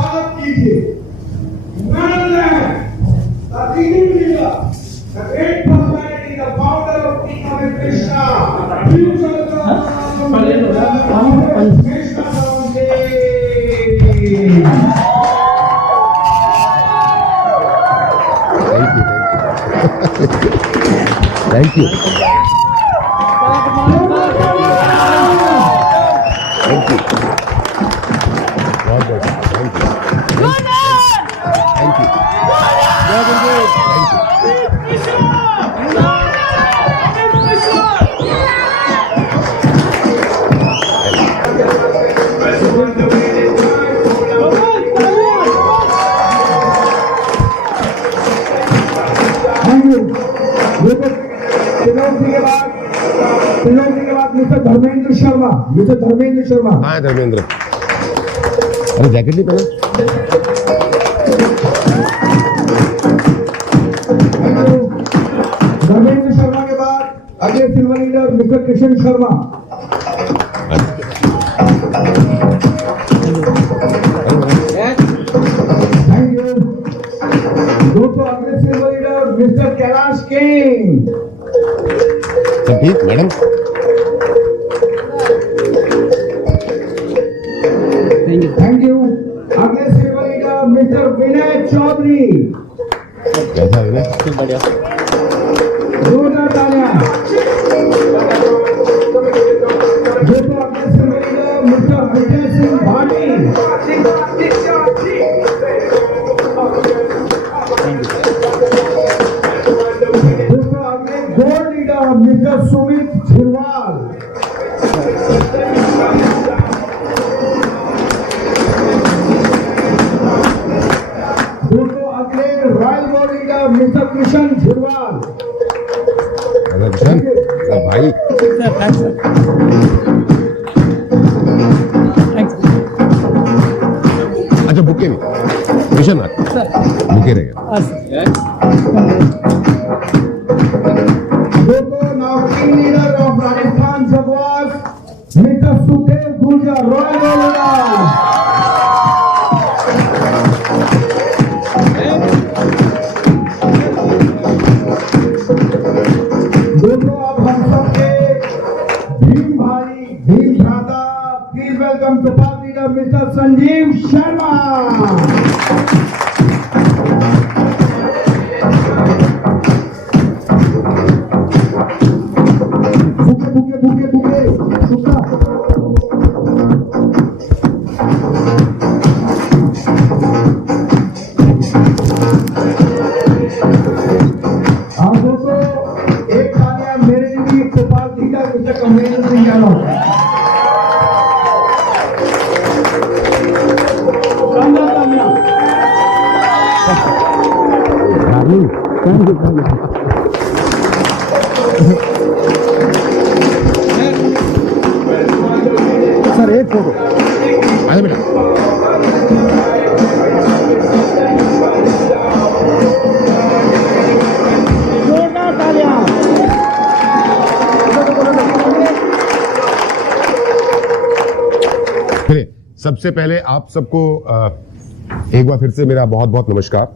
स्वागत कीजिए। The great personality, the founder of Tika Krishna, future Krishna Thank you. Thank you. God bless you. Thank you. Thank you. त्रिलोकी के बाद mister Dharmendra Sharma. हाँ धर्मेंद्र, अरे jacket नहीं पहना। धर्मेंद्र शर्मा के बाद अगले silver leader mister Kishan Sharma. Thank you. दोस्तों अगले silver leader mister Kailash king. सब ठीक मैडम? Thank you. अगले सिल्वर लीडर मिस्टर विनय चौधरी। कैसा है? बढ़िया। जोरदार तालियां। दोस्तों अगले silver leader mister Vijay Singh Bhati. दोस्तों अगले gold leader mister Sumit Zirwal. दोस्तों अगले royal gold leader mister Krishna Zirwal. भाई अच्छा बुके में मिशन बुके रहेगा। दोस्तों now king leader of Rajasthan Jagwal mister Sukhdev Gurjar royal gold leader. दोस्तों अब हम सबके भीम भाई भीम भ्राता please welcome to part leader mister Sanjeev Sharma. Bouquet सुखा। दोस्तों एक तालियां मेरे लिए गोपाल जी का मिस्टर कमलेंद्र सिंह यादव। सर एक फोटो आए बेटा। जोरदार तालियां। चलिए सबसे पहले आप सबको एक बार फिर से मेरा बहुत बहुत नमस्कार।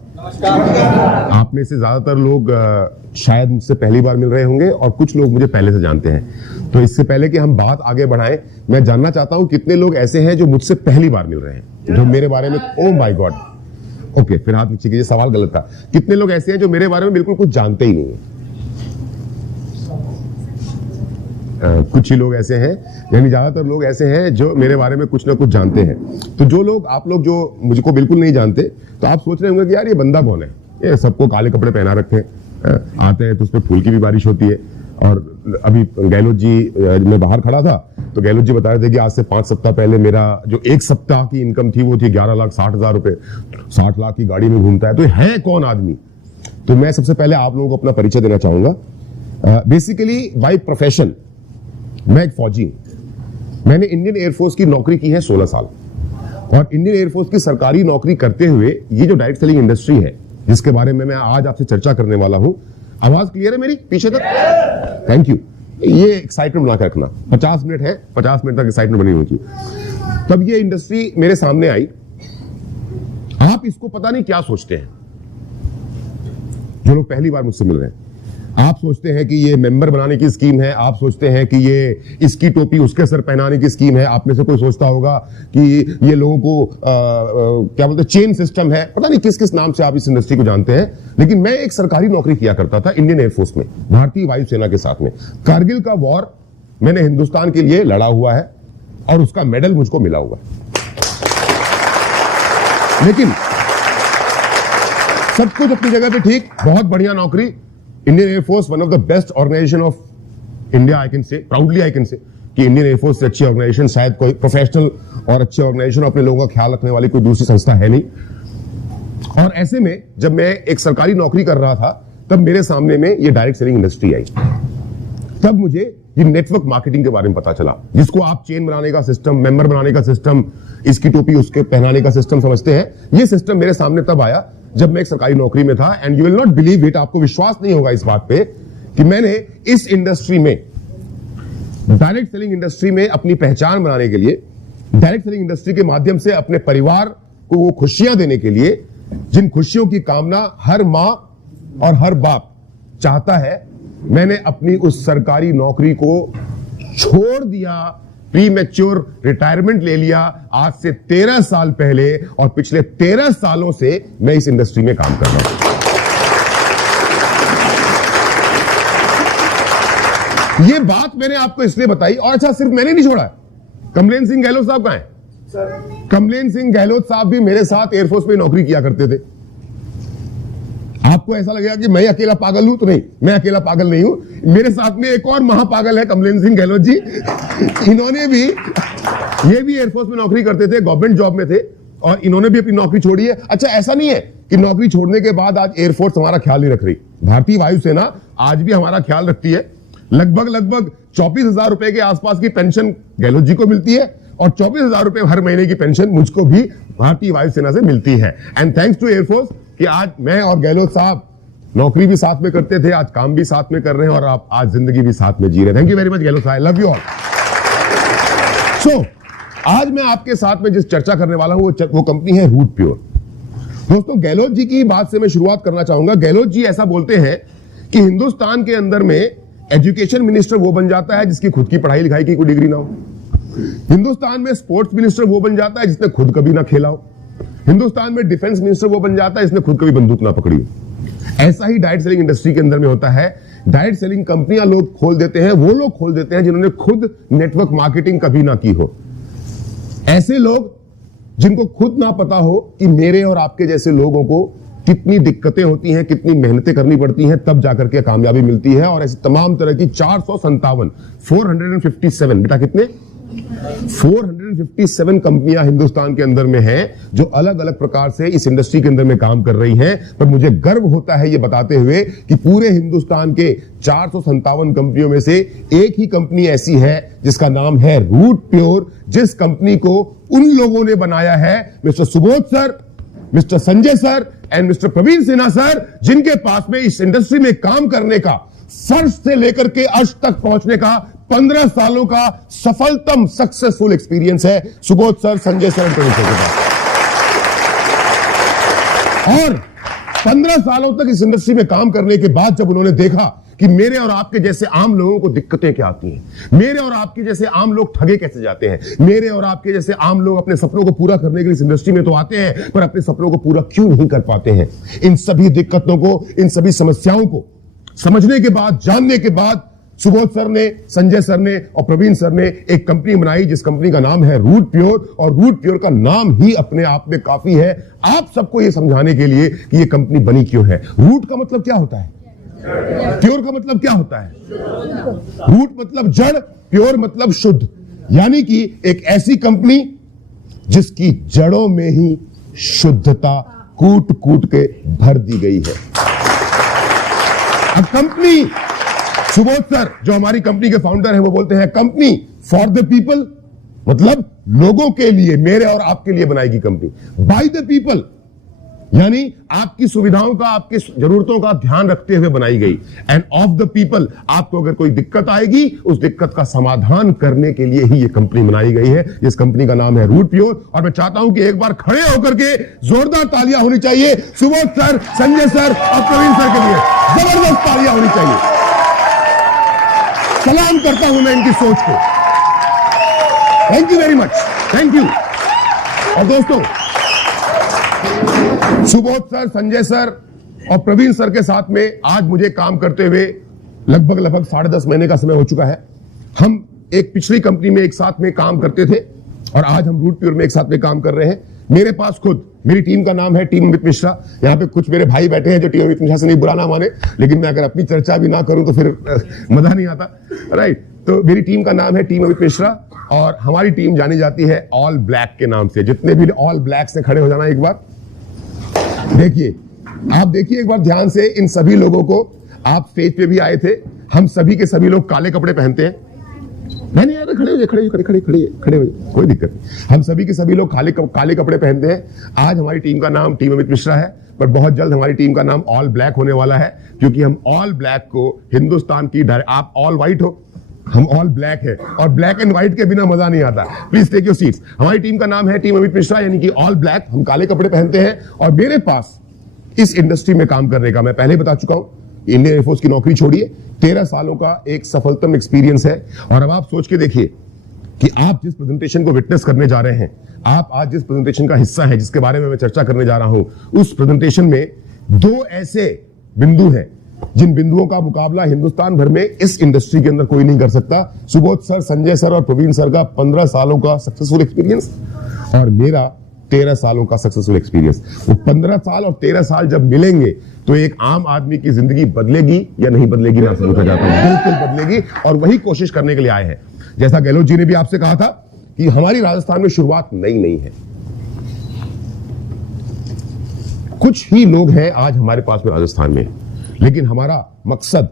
आप में से ज्यादातर लोग शायद मुझसे पहली बार मिल रहे होंगे और कुछ लोग मुझे पहले से जानते हैं। तो इससे पहले कि हम बात आगे बढ़ाएं, मैं जानना चाहता हूं कितने लोग ऐसे हैं जो मुझसे पहली बार मिल रहे हैं, जो मेरे बारे में ओ माय गॉड ओके फिर हाथ नीचे कीजिए, सवाल गलत था। कितने लोग ऐसे हैं जो मेरे बारे में बिल्कुल कुछ जानते ही नहीं है? कुछ ही लोग ऐसे हैं, यानी ज्यादातर लोग ऐसे हैं जो मेरे बारे में कुछ ना कुछ जानते हैं। तो जो लोग आप लोग जो मुझको बिल्कुल नहीं जानते, तो आप सोच रहे होंगे कि यार ये बंदा कौन है, ये सबको काले कपड़े पहना रखे हैं, आते हैं तो उस पर फूल की भी बारिश होती है। और अभी गहलोत जी, मैं बाहर खड़ा था तो गहलोत जी बता रहे थे कि आज से 5 सप्ताह पहले मेरा जो एक सप्ताह की इनकम थी वो थी 11,60,000 रुपए। 60 लाख की गाड़ी में घूमता है, तो है कौन आदमी? तो मैं सबसे पहले आप लोगों को अपना परिचय देना चाहूंगा। बेसिकली बाय प्रोफेशन मैं एक फौजी हूं। मैंने इंडियन एयरफोर्स की नौकरी की है 16 साल, और इंडियन एयरफोर्स की सरकारी नौकरी करते हुए ये जो डायरेक्ट सेलिंग इंडस्ट्री है जिसके बारे में मैं आज आपसे चर्चा करने वाला हूं, आवाज क्लियर है मेरी पीछे तक? Thank you. ये एक्साइटमेंट बना के रखना, 50 मिनट है, 50 मिनट तक एक्साइटमेंट बनी हुई थी। तब ये इंडस्ट्री मेरे सामने आई आप इसको पता नहीं क्या सोचते हैं, जो लोग पहली बार मुझसे मिल रहे हैं। आप सोचते हैं कि ये मेंबर बनाने की स्कीम है, आप सोचते हैं कि ये इसकी टोपी उसके सर पहनाने की स्कीम है। आप में से कोई सोचता होगा कि ये लोगों को क्या बोलते हैं, चेन सिस्टम है। पता नहीं किस किस नाम से आप इस इंडस्ट्री को जानते हैं। लेकिन मैं एक सरकारी नौकरी किया करता था इंडियन एयरफोर्स में, भारतीय वायुसेना के साथ में। कारगिल का वॉर मैंने हिंदुस्तान के लिए लड़ा हुआ है और उसका मेडल मुझको मिला हुआ है। लेकिन सब कुछ अपनी जगह पे ठीक, बहुत बढ़िया नौकरी। Indian air force one of the best organization of India, I can say proudly, I can say कि इंडियन एयरफोर्स से अच्छी ऑर्गेनाइजेशन शायद कोई प्रोफेशनल और अच्छी ऑर्गेनाइजेशन, अपने लोगों का ख्याल रखने वाली कोई दूसरी संस्था है नहीं। और ऐसे में जब मैं एक सरकारी नौकरी कर रहा था, तब मेरे सामने में ये डायरेक्ट सेलिंग इंडस्ट्री आई। तब मुझे ये नेटवर्क मार्केटिंग के बारे में पता चला, जिसको आप चेन बनाने का सिस्टम, मेंबर बनाने का सिस्टम, इसकी टोपी उसके पहनाने का सिस्टम समझते हैं। ये सिस्टम मेरे सामने तब आया जब मैं एक सरकारी नौकरी में था। And you will not believe it, आपको विश्वास नहीं होगा इस बात पे कि मैंने इस इंडस्ट्री में, डायरेक्ट सेलिंग इंडस्ट्री में अपनी पहचान बनाने के लिए, डायरेक्ट सेलिंग इंडस्ट्री के माध्यम से अपने परिवार को वो खुशियां देने के लिए, जिन खुशियों की कामना हर मां और हर बाप चाहता है, मैंने अपनी उस सरकारी नौकरी को छोड़ दिया, प्री मैच्योर रिटायरमेंट ले लिया आज से 13 साल पहले। और पिछले 13 सालों से मैं इस इंडस्ट्री में काम कर रहा हूं। ये बात मैंने आपको इसलिए बताई। और अच्छा, सिर्फ मैंने नहीं छोड़ा, कमलेन सिंह गहलोत साहब कहां हैं? कमलेन सिंह गहलोत साहब भी मेरे साथ एयरफोर्स में नौकरी किया करते थे। आपको ऐसा लगेगा कि मैं अकेला पागल हूं, तो नहीं, मैं अकेला पागल नहीं हूं। मेरे साथ में एक और महापागल है, कमलेन सिंह गहलोत जी। इन्होंने भी, ये भी एयरफोर्स में नौकरी करते थे, गवर्नमेंट जॉब में थे, और इन्होंने भी अपनी नौकरी छोड़ी है। अच्छा, ऐसा नहीं है कि नौकरी छोड़ने के बाद आज एयरफोर्स हमारा ख्याल नहीं रख रही। भारतीय वायुसेना आज भी हमारा ख्याल रखती है। लगभग 24,000 रुपए के आसपास की पेंशन गहलोत जी को मिलती है, और 24,000 रुपए हर महीने की पेंशन मुझको भी भारतीय वायुसेना से मिलती है। एंड थैंक्स टू एयरफोर्स कि आज मैं और गहलोत साहब नौकरी भी साथ में करते थे, आज काम भी साथ में कर रहे हैं, और आप आज जिंदगी भी साथ में जी रहे हैं। Thank you very much Gehlot साहब, लव यू ऑल। सो आज मैं आपके साथ में जिस चर्चा करने वाला हूं वो कंपनी है रूट प्योर। दोस्तों, गहलोत जी की बात से मैं शुरुआत करना चाहूंगा। गहलोत जी ऐसा बोलते हैं कि हिंदुस्तान के अंदर में एजुकेशन मिनिस्टर वो बन जाता है जिसकी खुद की पढ़ाई लिखाई की कोई डिग्री ना हो। हिंदुस्तान में स्पोर्ट्स मिनिस्टर वो बन जाता है जिसने खुद कभी ना खेला हो। हिंदुस्तान में डिफेंस मिनिस्टर वो बन जाता है जिसने खुद कभी बंदूक ना पकड़ी हो। ऐसा ही डायरेक्ट सेलिंग इंडस्ट्री के अंदर में होता है। डायरेक्ट सेलिंग कंपनियां लोग खोल देते हैं, वो लोग खोल देते हैं जिन्होंने खुद नेटवर्क मार्केटिंग कभी ना की हो। ऐसे लोग जिनको खुद ना पता हो कि मेरे और आपके जैसे लोगों को कितनी दिक्कतें होती हैं, कितनी मेहनतें करनी पड़ती हैं, तब जाकर के कामयाबी मिलती है। और ऐसी तमाम तरह की 457 बेटा कितने 457 कंपनियां हिंदुस्तान के अंदर में हैं जो अलग अलग प्रकार से इस इंडस्ट्री के अंदर में काम कर रही हैं। पर मुझे गर्व होता है ये बताते हुए कि पूरे हिंदुस्तान के 457 कंपनियों में से एक ही कंपनी ऐसी है जिसका नाम है रूट प्योर, जिस कंपनी को उन लोगों ने बनाया है, mister Subodh sir, mister Sanjay sir and mister Praveen Sinha sir, जिनके पास में इस इंडस्ट्री में काम करने का, फर्श से लेकर के अर्श तक पहुंचने का 15 सालों का सफलतम सक्सेसफुल एक्सपीरियंस है। Subodh sir, Sanjay sir and Praveen sir के पास। और 15 सालों तक इस इंडस्ट्री में काम करने के बाद जब उन्होंने देखा कि मेरे और आपके जैसे आम लोगों को दिक्कतें क्या आती हैं, मेरे और आपके जैसे आम लोग ठगे कैसे जाते हैं, मेरे और आपके जैसे आम लोग अपने सपनों को पूरा करने के लिए इस इंडस्ट्री में तो आते हैं पर अपने सपनों को पूरा क्यों नहीं कर पाते हैं, इन सभी दिक्कतों को, इन सभी समस्याओं को समझने के बाद, जानने के बाद सुबोध सर ने, संजय सर ने और प्रवीण सर ने एक कंपनी बनाई जिस कंपनी का नाम है रूट प्योर। और रूट प्योर का नाम ही अपने आप में काफी है आप सबको यह समझाने के लिए कि यह कंपनी बनी क्यों है। रूट का मतलब क्या होता है, प्योर का मतलब क्या होता है, रूट मतलब जड़, प्योर मतलब शुद्ध, यानी कि एक ऐसी कंपनी जिसकी जड़ों में ही शुद्धता कूट कूट के भर दी गई है। अब कंपनी, सुबोध सर जो हमारी कंपनी के फाउंडर हैं वो बोलते हैं कंपनी फॉर द पीपल, मतलब लोगों के लिए, मेरे और आपके लिए बनाएगी कंपनी। बाय द पीपल, यानी आपकी सुविधाओं का, आपकी जरूरतों का ध्यान रखते हुए बनाई गई। एंड ऑफ द पीपल, आपको अगर कोई दिक्कत आएगी, उस दिक्कत का समाधान करने के लिए ही ये कंपनी बनाई गई है। इस कंपनी का नाम है रूट प्योर। और मैं चाहता हूं कि एक बार खड़े होकर के जोरदार तालियां होनी चाहिए सुबोध सर, संजय सर और प्रवीण सर के लिए। जबरदस्त तालियां होनी चाहिए। सलाम करता हूं मैं इनकी सोच को। Thank you very much, thank you. और दोस्तों, सुबोध सर, संजय सर और प्रवीण सर के साथ में आज मुझे काम करते हुए लगभग 10.5 महीने का समय हो चुका है। हम एक पिछली कंपनी में एक साथ में काम करते थे और आज हम रूट प्योर में एक साथ में काम कर रहे हैं। मेरे पास खुद मेरी टीम का नाम है टीम अमित मिश्रा। यहाँ पे कुछ मेरे भाई बैठे हैं जो टीम अमित मिश्रा से नहीं बुरा ना माने, लेकिन मैं अगर अपनी चर्चा भी ना करूं तो फिर मजा नहीं आता, राइट। तो मेरी टीम का नाम है टीम अमित मिश्रा और हमारी टीम जानी जाती है ऑल ब्लैक के नाम से। जितने भी ऑल ब्लैक से खड़े हो जाना एक बार। देखिए, आप देखिए एक बार ध्यान से इन सभी लोगों को। आप स्टेज पे भी आए थे। हम सभी के सभी लोग काले कपड़े पहनते हैं। नहीं यार, खड़े हो जाइए, खड़े हो जाइए, कोई दिक्कत नहीं। हम सभी के सभी लोग काले कपड़े पहनते हैं। आज हमारी टीम का नाम टीम अमित मिश्रा है, पर बहुत जल्द हमारी टीम का नाम ऑल ब्लैक होने वाला है, क्योंकि हम ऑल ब्लैक को हिंदुस्तान की, आप ऑल व्हाइट हो, हम ऑल ब्लैक है और ब्लैक एंड व्हाइट के बिना मजा नहीं आता। Please take your seats. हमारी टीम का नाम है टीम अमित मिश्रा, यानी कि ऑल ब्लैक। हम काले कपड़े पहनते हैं और मेरे पास इस इंडस्ट्री में काम करने का, मैं पहले बता चुका हूं, इंडियन एयरफोर्स की नौकरी छोड़िए, 13 सालों का एक सफलतम एक्सपीरियंस है। और अब आप सोच के देखिए कि आप जिस प्रेजेंटेशन को विटनेस करने जा रहे हैं, आप आज जिस प्रेजेंटेशन का हिस्सा है, जिसके बारे में मैं चर्चा करने जा रहा हूं, उस प्रेजेंटेशन में 2 ऐसे बिंदु हैं जिन बिंदुओं का मुकाबला हिंदुस्तान भर में इस इंडस्ट्री के अंदर कोई नहीं कर सकता। सुबोध सर, संजय सर और प्रवीण सर का 15 सालों का सक्सेसफुल एक्सपीरियंस और मेरा 13 सालों का सक्सेसफुल एक्सपीरियंस। वो 15 साल और 13 साल जब मिलेंगे तो एक आम आदमी की जिंदगी बदलेगी या नहीं बदलेगी, मैं आपसे पूछना चाहता हूं। बिल्कुल बदलेगी और वही कोशिश करने के लिए आए हैं। जैसा गहलोत जी ने भी आपसे कहा था कि हमारी राजस्थान में शुरुआत नई नहीं है। कुछ ही लोग हैं आज हमारे पास में राजस्थान में, लेकिन हमारा मकसद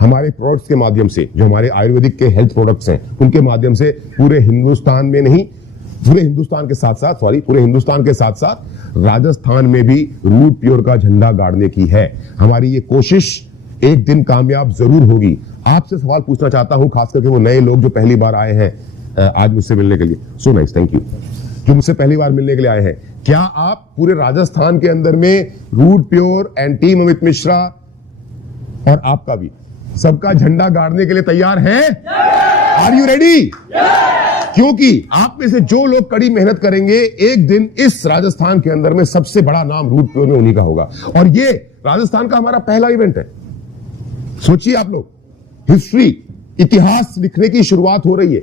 हमारे प्रोडक्ट्स के माध्यम से, जो हमारे आयुर्वेदिक के हेल्थ प्रोडक्ट्स हैं, उनके माध्यम से पूरे हिंदुस्तान में नहीं, पूरे हिंदुस्तान के साथ साथ राजस्थान में भी रूट प्योर का झंडा गाड़ने की है। हमारी ये कोशिश एक दिन कामयाब जरूर होगी। आपसे सवाल पूछना चाहता हूं, खास करके वो नए लोग जो पहली बार आए हैं आज मुझसे मिलने के लिए। So nice, thank you. जो मुझसे पहली बार मिलने के लिए आए हैं, क्या आप पूरे राजस्थान के अंदर में root pure and team Amit Mishra और आपका भी सबका झंडा गाड़ने के लिए तैयार हैं? Are you ready? क्योंकि आप में से जो लोग कड़ी मेहनत करेंगे, एक दिन इस राजस्थान के अंदर में सबसे बड़ा नाम रूट प्योर में उन्हीं का होगा। और ये राजस्थान का हमारा पहला इवेंट है। सोचिए आप लोग, हिस्ट्री, इतिहास लिखने की शुरुआत हो रही है।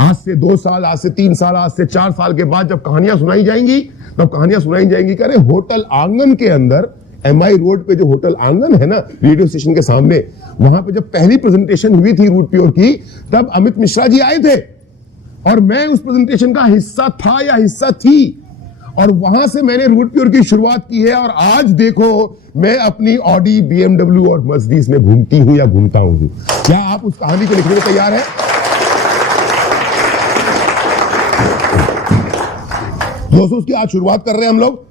आज से 2 साल, आज से 3 साल, आज से 4 साल के बाद जब कहानियां सुनाई जाएंगी, तब कहानियां सुनाई जाएंगी कि अरे होटल आंगन के अंदर, एमआई रोड पे जो होटल आंगन है ना, रेडियो स्टेशन के सामने, वहां पे जब पहली प्रेजेंटेशन हुई थी रूट प्योर की, तब अमित मिश्रा जी आए थे और मैं उस प्रेजेंटेशन का हिस्सा था या हिस्सा थी, और वहां से मैंने रूट प्योर की शुरुआत की है। और आज देखो, मैं अपनी ऑडी, बीएमडब्ल्यू और मर्सिडीज में घूमती हूं या घूमता हूं। क्या आप उस कहानी को लिखने में तैयार हैं? दोस्तों, उसकी आज शुरुआत कर रहे हैं हम लोग।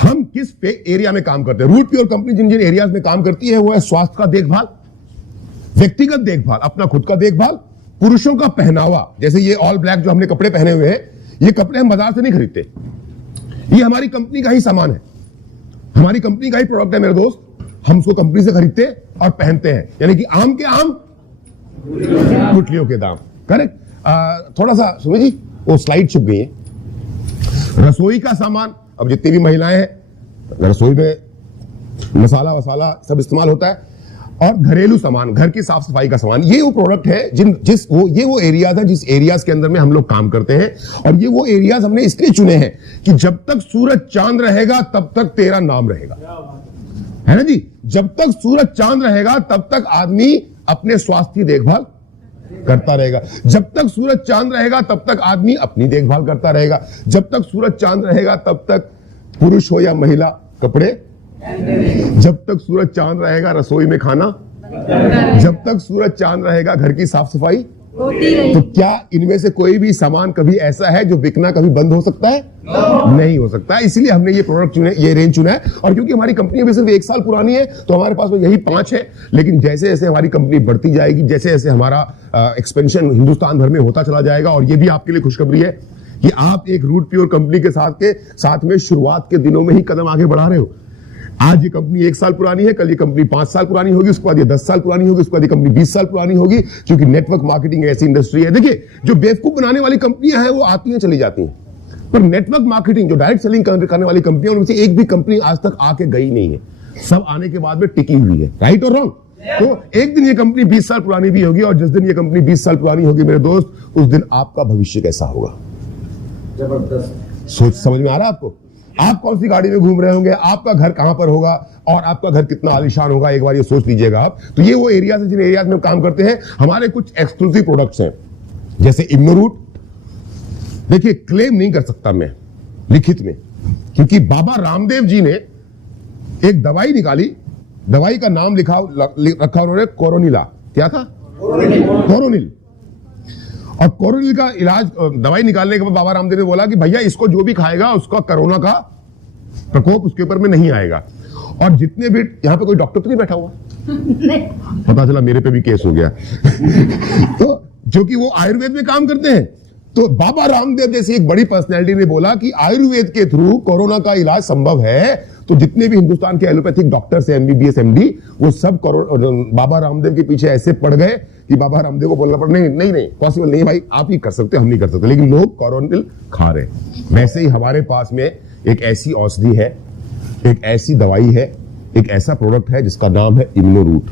हम किस एरिया में काम करते हैं? रूट प्योर कंपनी जिन जिन एरियाज में काम करती है, वो है स्वास्थ्य का देखभाल, व्यक्तिगत देखभाल, अपना खुद का देखभाल, पुरुषों का पहनावा। जैसे ये ऑल ब्लैक जो हमने कपड़े पहने हुए हैं, ये कपड़े हम बाजार से नहीं खरीदते, ये हमारी कंपनी का ही सामान है, हमारी कंपनी का ही प्रोडक्ट है मेरे दोस्त। हम उसको कंपनी से खरीदते और पहनते हैं, यानी कि आम के आम, गुठलियों के दाम। करेक्ट। थोड़ा सा सुनो जी, वो स्लाइड छुप गई है। रसोई का सामान, अब जितनी भी महिलाएं हैं, रसोई में मसाला वसाला सब इस्तेमाल होता है, और घरेलू सामान, घर की साफ सफाई का सामान, ये वो प्रोडक्ट है ये वो एरियाज है जिस एरियाज के अंदर में हम लोग काम करते हैं। और ये वो एरियाज हमने इसलिए चुने हैं कि जब तक सूरज चांद रहेगा तब तक तेरा नाम रहेगा, है ना जी। जब तक सूरज चांद रहेगा तब तक आदमी अपने स्वास्थ्य की देखभाल करता रहेगा, जब तक सूरज चांद रहेगा तब तक आदमी अपनी देखभाल करता रहेगा, जब तक सूरज चांद रहेगा तब तक पुरुष हो या महिला कपड़े, जब तक सूरज चांद रहेगा रसोई में खाना, जब तक सूरज चांद रहेगा घर की साफ सफाई, तो क्या इनमें से कोई भी सामान कभी ऐसा है जो बिकना कभी बंद हो सकता है? नहीं हो सकता। इसलिए हमने ये प्रोडक्ट चुने, ये रेंज चुना है। और क्योंकि हमारी कंपनी अभी सिर्फ 1 साल पुरानी है तो हमारे पास में यही 5 है। लेकिन जैसे जैसे हमारी कंपनी बढ़ती जाएगी, जैसे जैसे हमारा एक्सपेंशन हिंदुस्तान भर में होता चला जाएगा, और ये भी आपके लिए खुशखबरी है कि आप एक रूट प्योर कंपनी के साथ में शुरुआत के दिनों में ही कदम आगे बढ़ा रहे हो। आज ये कंपनी 1 साल पुरानी है, कल ये कंपनी 5 साल पुरानी होगी, उसके बाद ये 10 साल पुरानी होगी, उसके बाद ये कंपनी 20 साल पुरानी होगी। क्योंकि नेटवर्क मार्केटिंग ऐसी इंडस्ट्री है, देखिए जो बेवकूफ बनाने वाली कंपनियां हैं वो आती हैं चली जाती हैं, पर नेटवर्क मार्केटिंग जो डायरेक्ट सेलिंग करने वाली कंपनियां, उनमें से एक भी कंपनी आज तक आके गई नहीं है। सब आने के बाद में टिकी हुई है। राइट और रॉन्ग? तो एक दिन ये कंपनी 20 साल पुरानी भी होगी, और जिस दिन ये कंपनी 20 साल पुरानी होगी मेरे दोस्त, उस दिन आपका भविष्य कैसा होगा? जबरदस्त। सोच समझ में आ रहा है आपको? आप कौन सी गाड़ी में घूम रहे होंगे, आपका घर कहां पर होगा, और आपका घर कितना आलीशान होगा, एक बार ये सोच लीजिएगा आप। तो ये वो एरियाज है जिन एरियाज में काम करते हैं। हमारे कुछ एक्सक्लूसिव प्रोडक्ट्स हैं, जैसे इम्यूनोरूट। देखिए, क्लेम नहीं कर सकता मैं लिखित में, क्योंकि बाबा रामदेव जी ने एक दवाई निकाली, दवाई का नाम रखा उन्होंने कोरोनिला। क्या था? कोरोनिल। और कोरोनिल का इलाज, दवाई निकालने के बाद बाबा रामदेव ने बोला कि भैया इसको जो भी खाएगा उसका कोरोना का प्रकोप उसके ऊपर में नहीं आएगा। और जितने भी यहां पे कोई डॉक्टर तो नहीं बैठा हुआ? नहीं। पता चला मेरे पे भी केस हो गया। तो जो कि वो आयुर्वेद में काम करते हैं, तो बाबा रामदेव जैसी एक बड़ी पर्सनैलिटी ने बोला कि आयुर्वेद के थ्रू कोरोना का इलाज संभव है। तो जितने भी हिंदुस्तान के एलोपैथिक डॉक्टर्स हैं, एमबीबीएस, एमडी, वो सब बाबा रामदेव के पीछे ऐसे पड़ गए कि बाबा रामदेव को बोलना पड़ा, नहीं पॉसिबल नहीं भाई, आप ही कर सकते, हम नहीं कर सकते। लेकिन लोग कोरोनिल खा रहे। वैसे ही हमारे पास में एक ऐसी औषधि है, एक ऐसी दवाई है, एक ऐसा प्रोडक्ट है जिसका नाम है इम्यूनोरूट।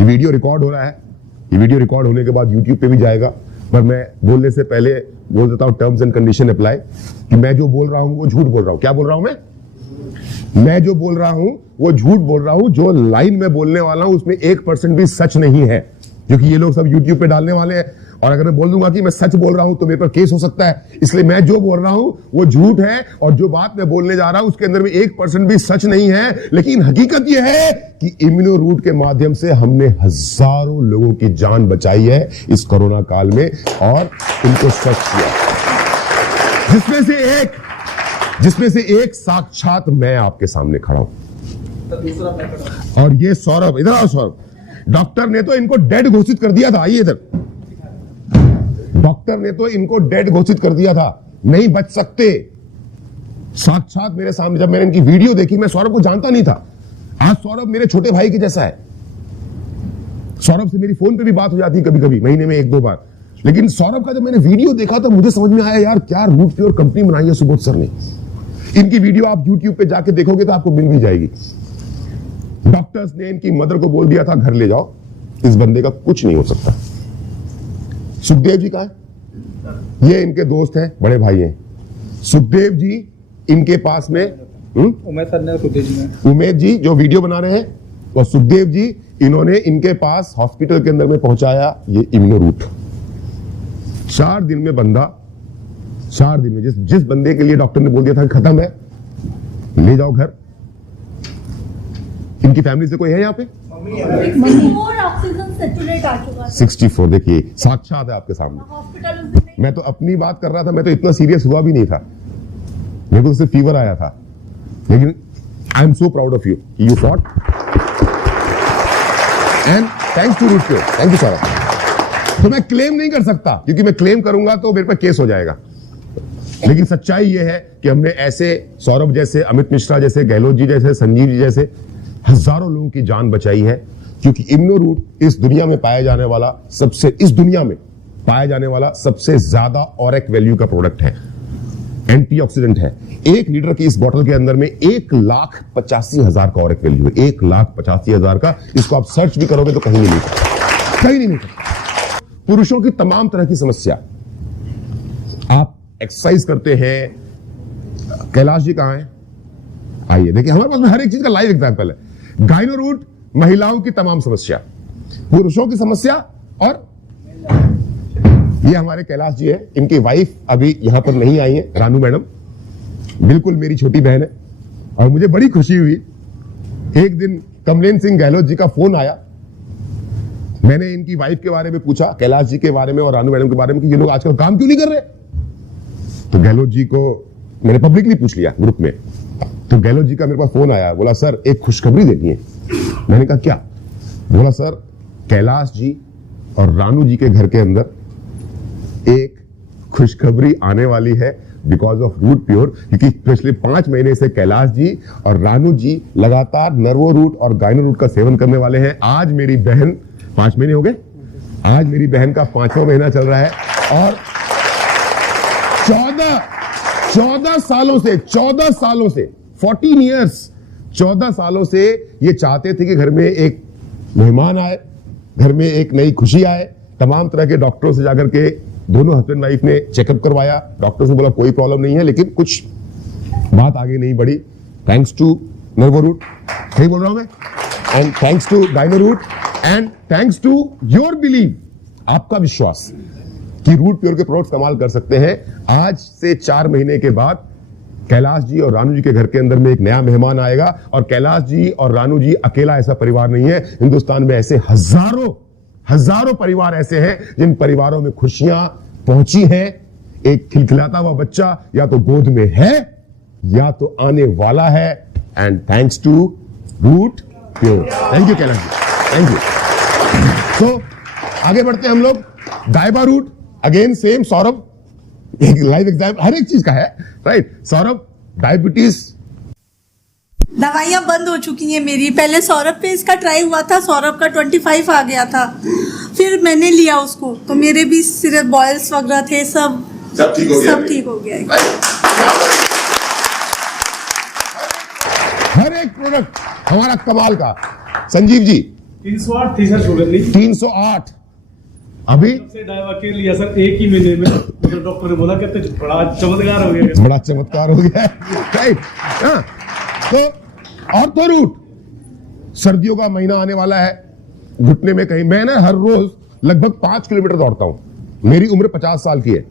ये वीडियो रिकॉर्ड हो रहा है, ये वीडियो रिकॉर्ड होने के बाद यूट्यूब पे भी जाएगा, पर मैं बोलने से पहले बोल देता हूं टर्म्स एंड कंडीशन अप्लाई, कि मैं जो बोल रहा हूं वो झूठ बोल रहा हूं। क्या बोल रहा हूं मैं जो बोल रहा हूं वो झूठ बोल रहा हूं। जो लाइन में बोलने वाला हूं उसमें 1% भी सच नहीं है, क्योंकि ये लोग सब यूट्यूब पे डालने वाले हैं। और अगर मैं बोल दूंगा कि मैं सच बोल रहा हूं तो मेरे पर केस हो सकता है। इसलिए मैं जो बोल रहा हूं वो झूठ है, और जो बात मैं बोलने जा रहा हूं उसके अंदर में 1% भी सच नहीं है। लेकिन हकीकत यह है कि इम्यूनोरूट के माध्यम से हमने हजारों लोगों की जान बचाई है इस कोरोना काल में, और इनको स्वस्थ किया, जिसमें से एक साक्षात मैं आपके सामने खड़ा हूं। और ये सौरभ, इधर आओ सौरभ। डॉक्टर ने तो इनको डेड घोषित कर दिया था। आइए इधर। डॉक्टर ने तो इनको डेड घोषित कर दिया था, नहीं बच सकते। साक्षात मेरे सामने, जब मैंने इनकी वीडियो देखी, मैं सौरभ को जानता नहीं था। आज सौरभ मेरे छोटे भाई के जैसा है। सौरभ से मेरी फोन पे भी बात हो जाती कभी कभी, महीने में 1-2 बार। लेकिन सौरभ का जब मैंने वीडियो देखा तो मुझे समझ में आया, यार क्या रूट प्योर कंपनी बनाई है सुबोध सर ने। इनकी वीडियो आप यूट्यूब पे जाके देखोगे तो आपको मिल भी जाएगी। डॉक्टर्स ने इनकी मदर को बोल दिया था घर ले जाओ, इस बंदे का कुछ नहीं हो सकता। सुखदेव जी कहां है? ये इनके दोस्त हैं, बड़े भाई हैं। सुखदेव जी इनके पास में, उमेद सर ने, सुखदेव जी ने, उमेद जी जो वीडियो बना रहे हैं, और सुखदेव जी, इन्होंने इनके पास हॉस्पिटल के अंदर में पहुंचाया ये इम्यूनोरूट। 4 दिन में बंदा, 4 दिन में जिस बंदे के लिए डॉक्टर ने बोल दिया था कि खत्म है, ले जाओ घर। इनकी फैमिली से कोई है यहाँ पे? 64 ऑक्सीजन सैचुरेट आ चुका है। 64, देखिए साक्षात है आपके सामने। हॉस्पिटल उस दिन मैं तो अपनी बात कर रहा था, मैं तो इतना सीरियस हुआ भी नहीं था, मेरे को सिर्फ फीवर आया था। लेकिन I am so proud of you, you fought, and thanks to root pure. Thank you sir. तो मैं क्लेम नहीं कर सकता, क्योंकि मैं क्लेम करूंगा तो मेरे पर केस हो जाएगा। लेकिन सच्चाई यह है कि हमने ऐसे सौरभ जैसे, अमित मिश्रा जैसे, गहलोत जी जैसे, संजीव जी जैसे हजारों लोगों की जान बचाई है। क्योंकि इम्यूनोरूट इस दुनिया में पाया जाने वाला सबसे ज्यादा ऑरेक वैल्यू का प्रोडक्ट है, एंटीऑक्सीडेंट है। 1 लीटर की इस बोतल के अंदर में 1,85,000 का ऑरेक वैल्यू है, 1,85,000 का। इसको आप सर्च भी करोगे तो कहीं नहीं मिलता, कहीं नहीं मिलता। पुरुषों की तमाम तरह की समस्या, आप एक्सरसाइज करते हैं, कैलाश जी कहां है? आइए देखिए, हमारे पास में हर एक चीज का लाइव एग्जांपल है। गाइनोरूट महिलाओं की तमाम समस्या, पुरुषों की समस्या, और ये हमारे कैलाश जी है, इनकी वाइफ अभी यहां पर नहीं आई है, रानू मैडम, बिल्कुल मेरी छोटी बहन है। और मुझे बड़ी खुशी हुई, एक दिन कमलेन सिंह गहलोत जी का फोन आया, मैंने इनकी वाइफ के बारे में पूछा, कैलाश जी के बारे में और रानू मैडम के बारे में, कि ये लोग आजकल काम क्यों नहीं कर रहे। तो गहलोत जी को मैंने पब्लिकली पूछ लिया ग्रुप में। तो गहलोत जी का मेरे पास फोन आया, बोला सर एक खुशखबरी देनी है। मैंने कहा क्या। बोला सर कैलाश जी और रानू जी के घर के अंदर एक खुशखबरी आने वाली है बिकॉज ऑफ रूट प्योर, क्योंकि पिछले 5 महीने से कैलाश जी और रानू जी लगातार नर्वो रूट और गाइनो रूट का सेवन करने वाले हैं। आज मेरी बहन 5 महीने हो गए, आज मेरी बहन का 5वां महीना चल रहा है और 14 सालों से 14 इयर्स 14 सालों से ये चाहते थे कि घर में एक मेहमान आए, घर में एक नई खुशी आए। तमाम तरह के डॉक्टरों से जाकर के दोनों हस्बैंड वाइफ ने चेकअप करवाया, डॉक्टर ने बोला कोई प्रॉब्लम नहीं है, लेकिन कुछ बात आगे नहीं बढ़ी। थैंक्स टू नर्वो रूट, सही बोल रहा हूं मैं, and thanks to gyno root and thanks to your believe, आपका विश्वास कि रूट प्योर के प्रोडक्ट्स कमाल कर सकते हैं। आज से 4 महीने के बाद कैलाश जी और रानू जी के घर के अंदर में एक नया मेहमान आएगा और कैलाश जी और रानू जी अकेला ऐसा परिवार नहीं है। हिंदुस्तान में ऐसे हजारों परिवार ऐसे हैं जिन परिवारों में खुशियां पहुंची हैं। एक खिलखिलाता हुआ बच्चा या तो गोद में है या तो आने वाला है, and thanks to root pure. Thank you Kailash ji, thank you. तो आगे बढ़ते हैं हम लोग। गायबा रूट अगेन सेम, सौरभ एक लाइव एग्जाम हर एक चीज का है, राइट। सौरभ डायबिटीज दवाइयाँ बंद हो चुकी हैं मेरी। पहले सौरभ पे इसका ट्राई हुआ था, सौरभ का 25 आ गया था, फिर मैंने लिया उसको तो मेरे भी सिर्फ बॉयल्स वगैरह थे, सब ठीक हो गया, सब ठीक हो गया। हर एक प्रोडक्ट हमारा कमाल का। संजीव जी 308 थी सर शुगर ली, 308 अभी से डायवाकेर लिया सर एक ही महीने में। तो डॉक्टर ने बोला कि बड़ा चमत्कार हो गया, बड़ा चमत्कार हो गया, राइट। तो ऑर्थो रूट, सर्दियों का महीना आने वाला है, घुटने में कहीं, मैं ना हर रोज लगभग 5 किलोमीटर दौड़ता हूं। मेरी उम्र 50 साल की है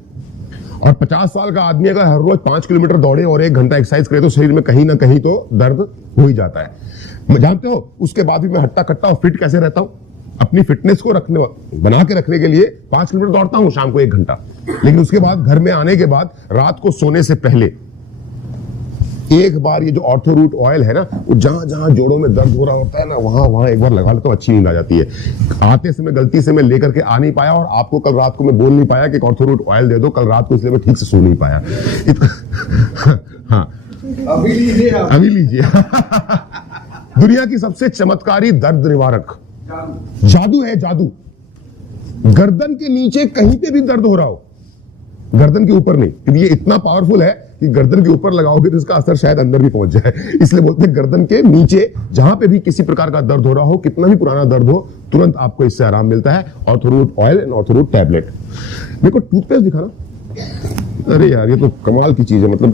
और 50 साल का आदमी अगर हर रोज 5 किलोमीटर दौड़े और 1 घंटा एक्सरसाइज करे तो शरीर में कहीं ना कहीं तो दर्द हो ही जाता है। जानते हो उसके बाद भी मैं हट्टा कट्टा और फिट कैसे रहता हूं। अपनी फिटनेस को बना के रखने के लिए 5 किलोमीटर दौड़ता हूं शाम को 1 घंटा, लेकिन उसके बाद घर में आने के बाद रात को सोने से पहले एक बार ये जो ऑर्थो रूट ऑयल है ना, वो जहां जहां जोड़ों में दर्द हो रहा होता है ना, वहां एक बार लगा लेता हूं, अच्छी नींद आ जाती है। आते समय गलती से मैं लेकर के आ नहीं पाया और आपको कल रात को मैं बोल नहीं पाया कि ऑर्थो रूट ऑयल दे दो कल रात को, इसलिए मैं ठीक से सो नहीं पाया। हाँ अभी लीजिए आप। अभी लीजिए। दुनिया की सबसे चमत्कारी दर्द निवारक जादू है, जादू। गर्दन के नीचे कहीं पे भी दर्द हो रहा हो, गर्दन के ऊपर नहीं, क्योंकि ये इतना पावरफुल है कि गर्दन के ऊपर लगाओगे तो इसका असर शायद अंदर भी पहुंच जाए, इसलिए बोलते हैं गर्दन के नीचे जहां पे भी किसी प्रकार का दर्द हो रहा हो, कितना भी पुराना दर्द हो, तुरंत आपको इससे आराम मिलता है। Ortho root oil and ortho root tablet. मेरे को टूथपेस्ट दिखाना। अरे यार ये तो कमाल की चीज है, मतलब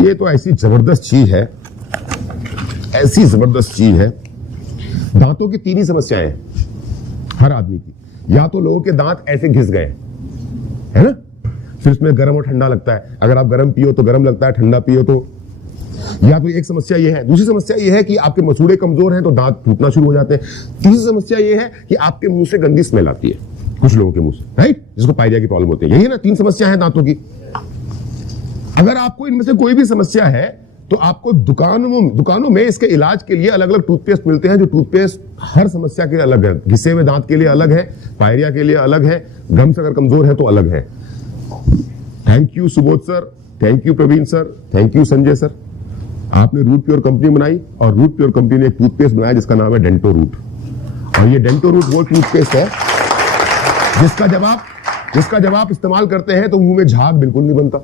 ये तो ऐसी जबरदस्त चीज है, ऐसी जबरदस्त चीज है। दांतों की 3 ही समस्याएं हैं हर आदमी की। या तो लोगों के दांत ऐसे घिस गए, है ना, फिर उसमें गर्म और ठंडा लगता है, अगर आप गर्म पियो तो गर्म लगता है, ठंडा पियो तो, या तो एक समस्या ये है। दूसरी समस्या ये है कि आपके मसूड़े कमजोर हैं तो दांत टूटना शुरू हो जाते हैं। तीसरी समस्या ये है कि आपके मुंह से गंदी स्मेल आती है, कुछ लोगों के मुंह से, राइट, जिसको पायरिया की प्रॉब्लम होती है। यही है ना, 3 समस्या है दांतों की। अगर आपको इनमें से कोई भी समस्या है तो आपको दुकानों में इसके इलाज के लिए अलग अलग टूथपेस्ट मिलते हैं, जो टूथपेस्ट हर समस्या के लिए अलग है। घिसे हुए दांत के लिए अलग है, पायरिया के लिए अलग है, गम्स अगर कमजोर है तो अलग है। Thank you Subodh sir, thank you Praveen sir, thank you Sanjay sir. आपने रूट प्योर कंपनी बनाई और रूट प्योर कंपनी ने एक टूथपेस्ट बनाया जिसका नाम है डेंटो रूट। और ये डेंटो रूट वो टूथपेस्ट है जिसका जब आप इस्तेमाल करते हैं तो मुंह में झाग बिल्कुल नहीं बनता।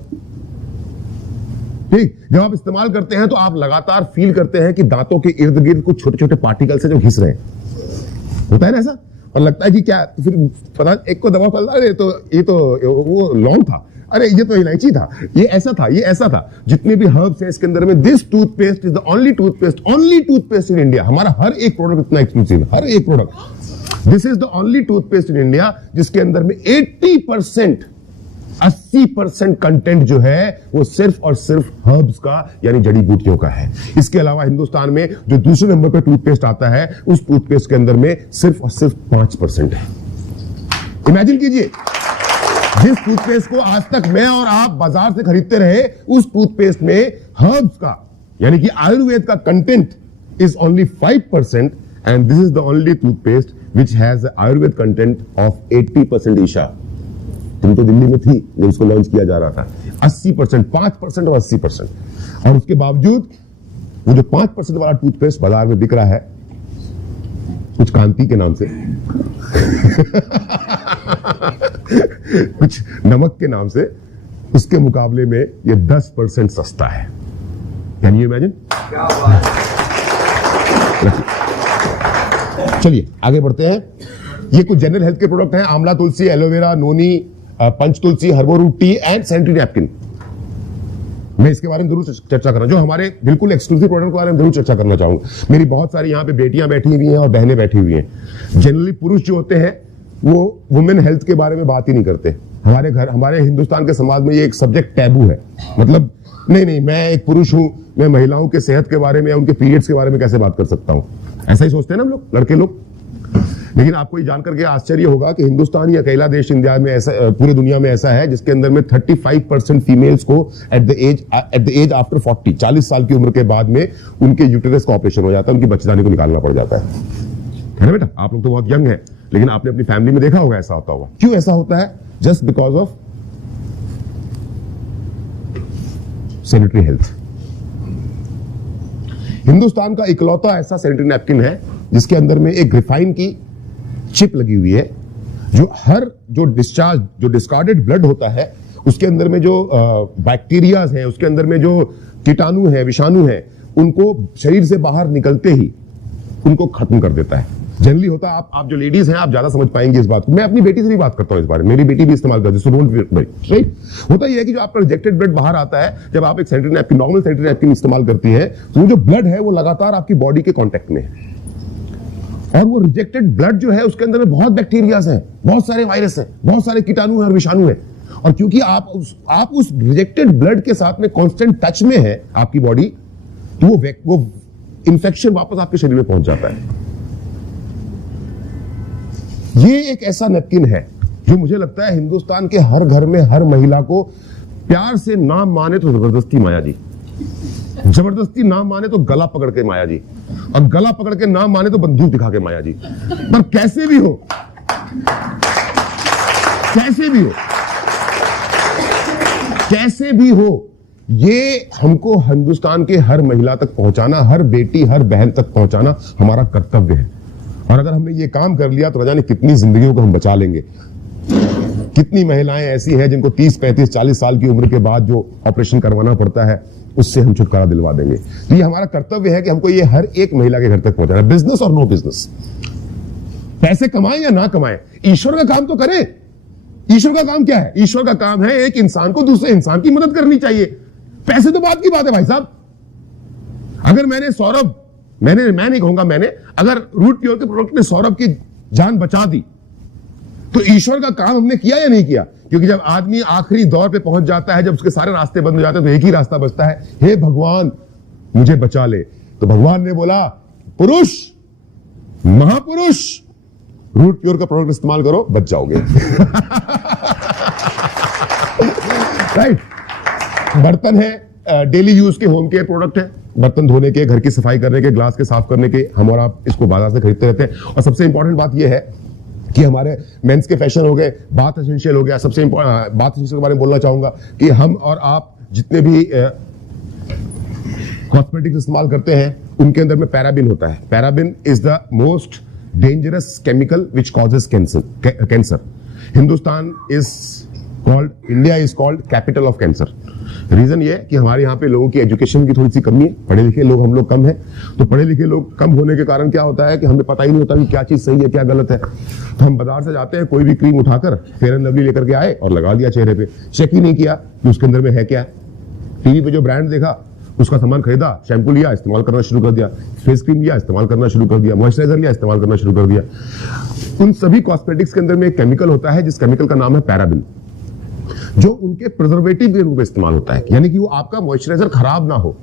ठीक, जब आप इस्तेमाल करते हैं तो आप लगातार फील करते हैं कि दांतों के इर्द गिर्द कुछ छोटे छोटे पार्टिकल्स हैं जो घिस रहे हैं। होता है ना ऐसा, और लगता है कि क्या, तो फिर पता एक को दवा पड़ता है, तो ये तो वो लौंग था, अरे ये तो इलायची था, ये ऐसा था, ये ऐसा था। जितने भी हर्ब्स हैं इसके अंदर में, this toothpaste is the only toothpaste in India. हमारा हर एक प्रोडक्ट इतना एक्सक्लूसिव है, हर एक product. This is the only toothpaste in India जिसके अंदर में 80% 80% कंटेंट जो है वो सिर्फ और सिर्फ हर्ब्स का यानी जड़ी बूटियों का है। इसके अलावा हिंदुस्तान में जो दूसरे नंबर पे टूथपेस्ट आता है उस टूथपेस्ट के अंदर में सिर्फ और सिर्फ 5% है। इमेजिन कीजिए, जिस टूथपेस्ट को आज तक मैं और आप बाजार से खरीदते रहे, उस टूथपेस्ट में हर्ब्स का यानी कि आयुर्वेद का content is only 5% and this is the only toothpaste which has Ayurveda content of 80%। Isha, तुम तो दिल्ली में थी जब इसको लॉन्च किया जा रहा था। 80%, 5% और 80%, और उसके बावजूद वो जो 5% वाला टूथपेस्ट बाजार में बिक रहा है कुछ कांति के नाम से कुछ नमक के नाम से, उसके मुकाबले में ये 10% सस्ता है। Can you imagine? चलिए आगे बढ़ते हैं। ये कुछ जनरल हेल्थ के प्रोडक्ट हैं, amla tulsi, aloe vera, noni, Panch Tulsi, herbo root tea and sanitary napkin. मैं इसके बारे में जरूर चर्चा करना, जो हमारे बिल्कुल एक्सक्लूसिव प्रोडक्ट के बारे में जरूर चर्चा करना चाहूंगा। मेरी बहुत सारी यहाँ पे बेटियां बैठी हुई हैं और बहनें बैठी हुई हैं। जनरली पुरुष जो होते हैं वो वुमेन हेल्थ के बारे में बात ही नहीं करते। हमारे घर, हमारे हिंदुस्तान के समाज में ये एक सब्जेक्ट टैबू है। मतलब नहीं, मैं एक पुरुष हूं, मैं महिलाओं के सेहत के बारे में या उनके पीरियड्स के बारे में कैसे बात कर सकता हूं, ऐसा ही सोचते हैं ना हम लोग, लड़के लोग। लेकिन आपको ये जानकर के आश्चर्य होगा कि हिंदुस्तान ही अकेला देश इंडिया में ऐसा, पूरी दुनिया में ऐसा है जिसके अंदर में 35% फीमेल्स को एट द एज आफ्टर 40, 40 साल की उम्र के बाद में उनके यूटेरस का ऑपरेशन हो जाता है, उनकी बच्चेदानी को निकालना पड़ जाता है ना बेटा? आप लोग तो बहुत यंग है, लेकिन आपने अपनी फैमिली में देखा होगा ऐसा होता होगा। क्यों ऐसा होता है? Just because of sanitary health. Hindustan का इकलौता ऐसा सैनिटरी नैपकिन है जिसके अंदर में एक ग्रिफाइन की चिप लगी हुई है, जो डिस्कार्डेड ब्लड होता है उसके अंदर में जो बैक्टीरियाज हैं, उसके अंदर में जो कीटाणु है, विषाणु है, उनको शरीर से बाहर निकलते ही उनको खत्म कर देता है। जनरली होता है, आप जो लेडीज हैं आप ज्यादा समझ पाएंगे इस बात को। मैं अपनी बेटी से भी बात करता हूं इस बारे में, मेरी बेटी भी इस्तेमाल करती है, सो डोंट वरी, राइट? होता यह है कि जो आपका रिजेक्टेड ब्लड बाहर आता है, जब आप एक sanitary napkin, normal sanitary napkin इस्तेमाल करती है, तो वो जो ब्लड है वो लगातार आपकी बॉडी के कांटेक्ट में है, और वो रिजेक्टेड ब्लड जो है उसके अंदर में बहुत बैक्टीरियाज हैं, बहुत सारे वायरस हैं, बहुत सारे कीटाणु हैं और विषाणु हैं। और क्योंकि आप उस रिजेक्टेड ब्लड के साथ में कांस्टेंट टच में है आपकी बॉडी, तो वो इंफेक्शन वापस आपके शरीर में पहुंच जाता है। ये एक ऐसा नैपकिन है जो मुझे लगता है हिंदुस्तान के हर घर में हर महिला को प्यार से ना माने तो जबरदस्ती माया जी, जबरदस्ती ना माने तो गला पकड़ के माया जी, और गला पकड़ के ना माने तो बंदूक दिखा के माया जी। पर कैसे भी हो, कैसे भी हो, कैसे भी हो, ये हमको हिंदुस्तान के हर महिला तक पहुंचाना, हर बेटी हर बहन तक पहुंचाना हमारा कर्तव्य है। और अगर हमने ये काम कर लिया तो न जाने कितनी जिंदगियों को हम बचा लेंगे। कितनी महिलाएं ऐसी हैं जिनको 30, 35, 40 साल की उम्र के बाद जो ऑपरेशन करवाना पड़ता है उससे हम छुटकारा दिलवा देंगे। तो ये हमारा कर्तव्य है कि हमको ये हर एक महिला के घर तक पहुंचाना। बिजनेस और नो बिजनेस, पैसे कमाएं या ना कमाएं, ईश्वर का काम तो करें। ईश्वर का काम क्या है? ईश्वर का काम है एक इंसान को दूसरे इंसान की मदद करनी चाहिए। पैसे तो बात की बात है भाई साहब। अगर मैंने सौरभ, मैं नहीं कहूंगा मैंने, अगर रूट प्योर के प्रोडक्ट ने सौरभ की जान बचा दी तो ईश्वर का काम हमने किया या नहीं किया? क्योंकि जब आदमी आखिरी दौर पे पहुंच जाता है, जब उसके सारे रास्ते बंद हो जाते हैं, तो एक ही रास्ता बचता है, हे भगवान मुझे बचा ले। तो भगवान ने बोला, पुरुष, महापुरुष, रूट प्योर का प्रोडक्ट इस्तेमाल करो, बच जाओगे। राइट? बर्तन है, डेली यूज के होम केयर प्रोडक्ट है, बर्तन धोने के, घर की सफाई करने के, ग्लास के साफ करने के, हम और आप इसको बाजार से खरीदते रहते हैं। और सबसे इंपॉर्टेंट बात यह है कि हमारे मेंस के फैशन हो गए, बाथ एसेंशियल हो गया। सबसे इंपॉर्टेंट बाथ एसेंशियल के बारे में बोलना चाहूंगा कि हम और आप जितने भी कॉस्मेटिक्स इस्तेमाल करते हैं उनके अंदर में पैराबिन होता है। Paraben is the most dangerous chemical which causes cancer. Hindustan is called, India is called capital of cancer. Reason ये है कि हमारे यहाँ पे लोगों की एजुकेशन की थोड़ी सी कमी है, पढ़े लिखे लोग हम लोग कम हैं। तो पढ़े लिखे लोग कम होने के कारण क्या होता है कि हमें पता ही नहीं होता कि क्या चीज सही है क्या गलत है। तो हम बाजार से जाते हैं, कोई भी क्रीम उठाकर फेयर एंड लवली लेकर के आए और लगा दिया चेहरे पे, चेक ही नहीं किया कि उसके अंदर में है क्या। टीवी पे जो ब्रांड देखा उसका सामान खरीदा, शैम्पू लिया, इस्तेमाल करना शुरू कर दिया, फेस क्रीम लिया, इस्तेमाल करना शुरू कर दिया, मॉइस्चराइजर लिया, इस्तेमाल करना शुरू कर दिया। उन सभी कॉस्मेटिक्स के अंदर में एक केमिकल होता है जिस केमिकल का नाम है पैराबिन। जो उनके प्रिजर्वेटिव के रूप में इस्तेमाल होता है, यानी कि वो आपका मॉइस्चराइजर खराब ना हो,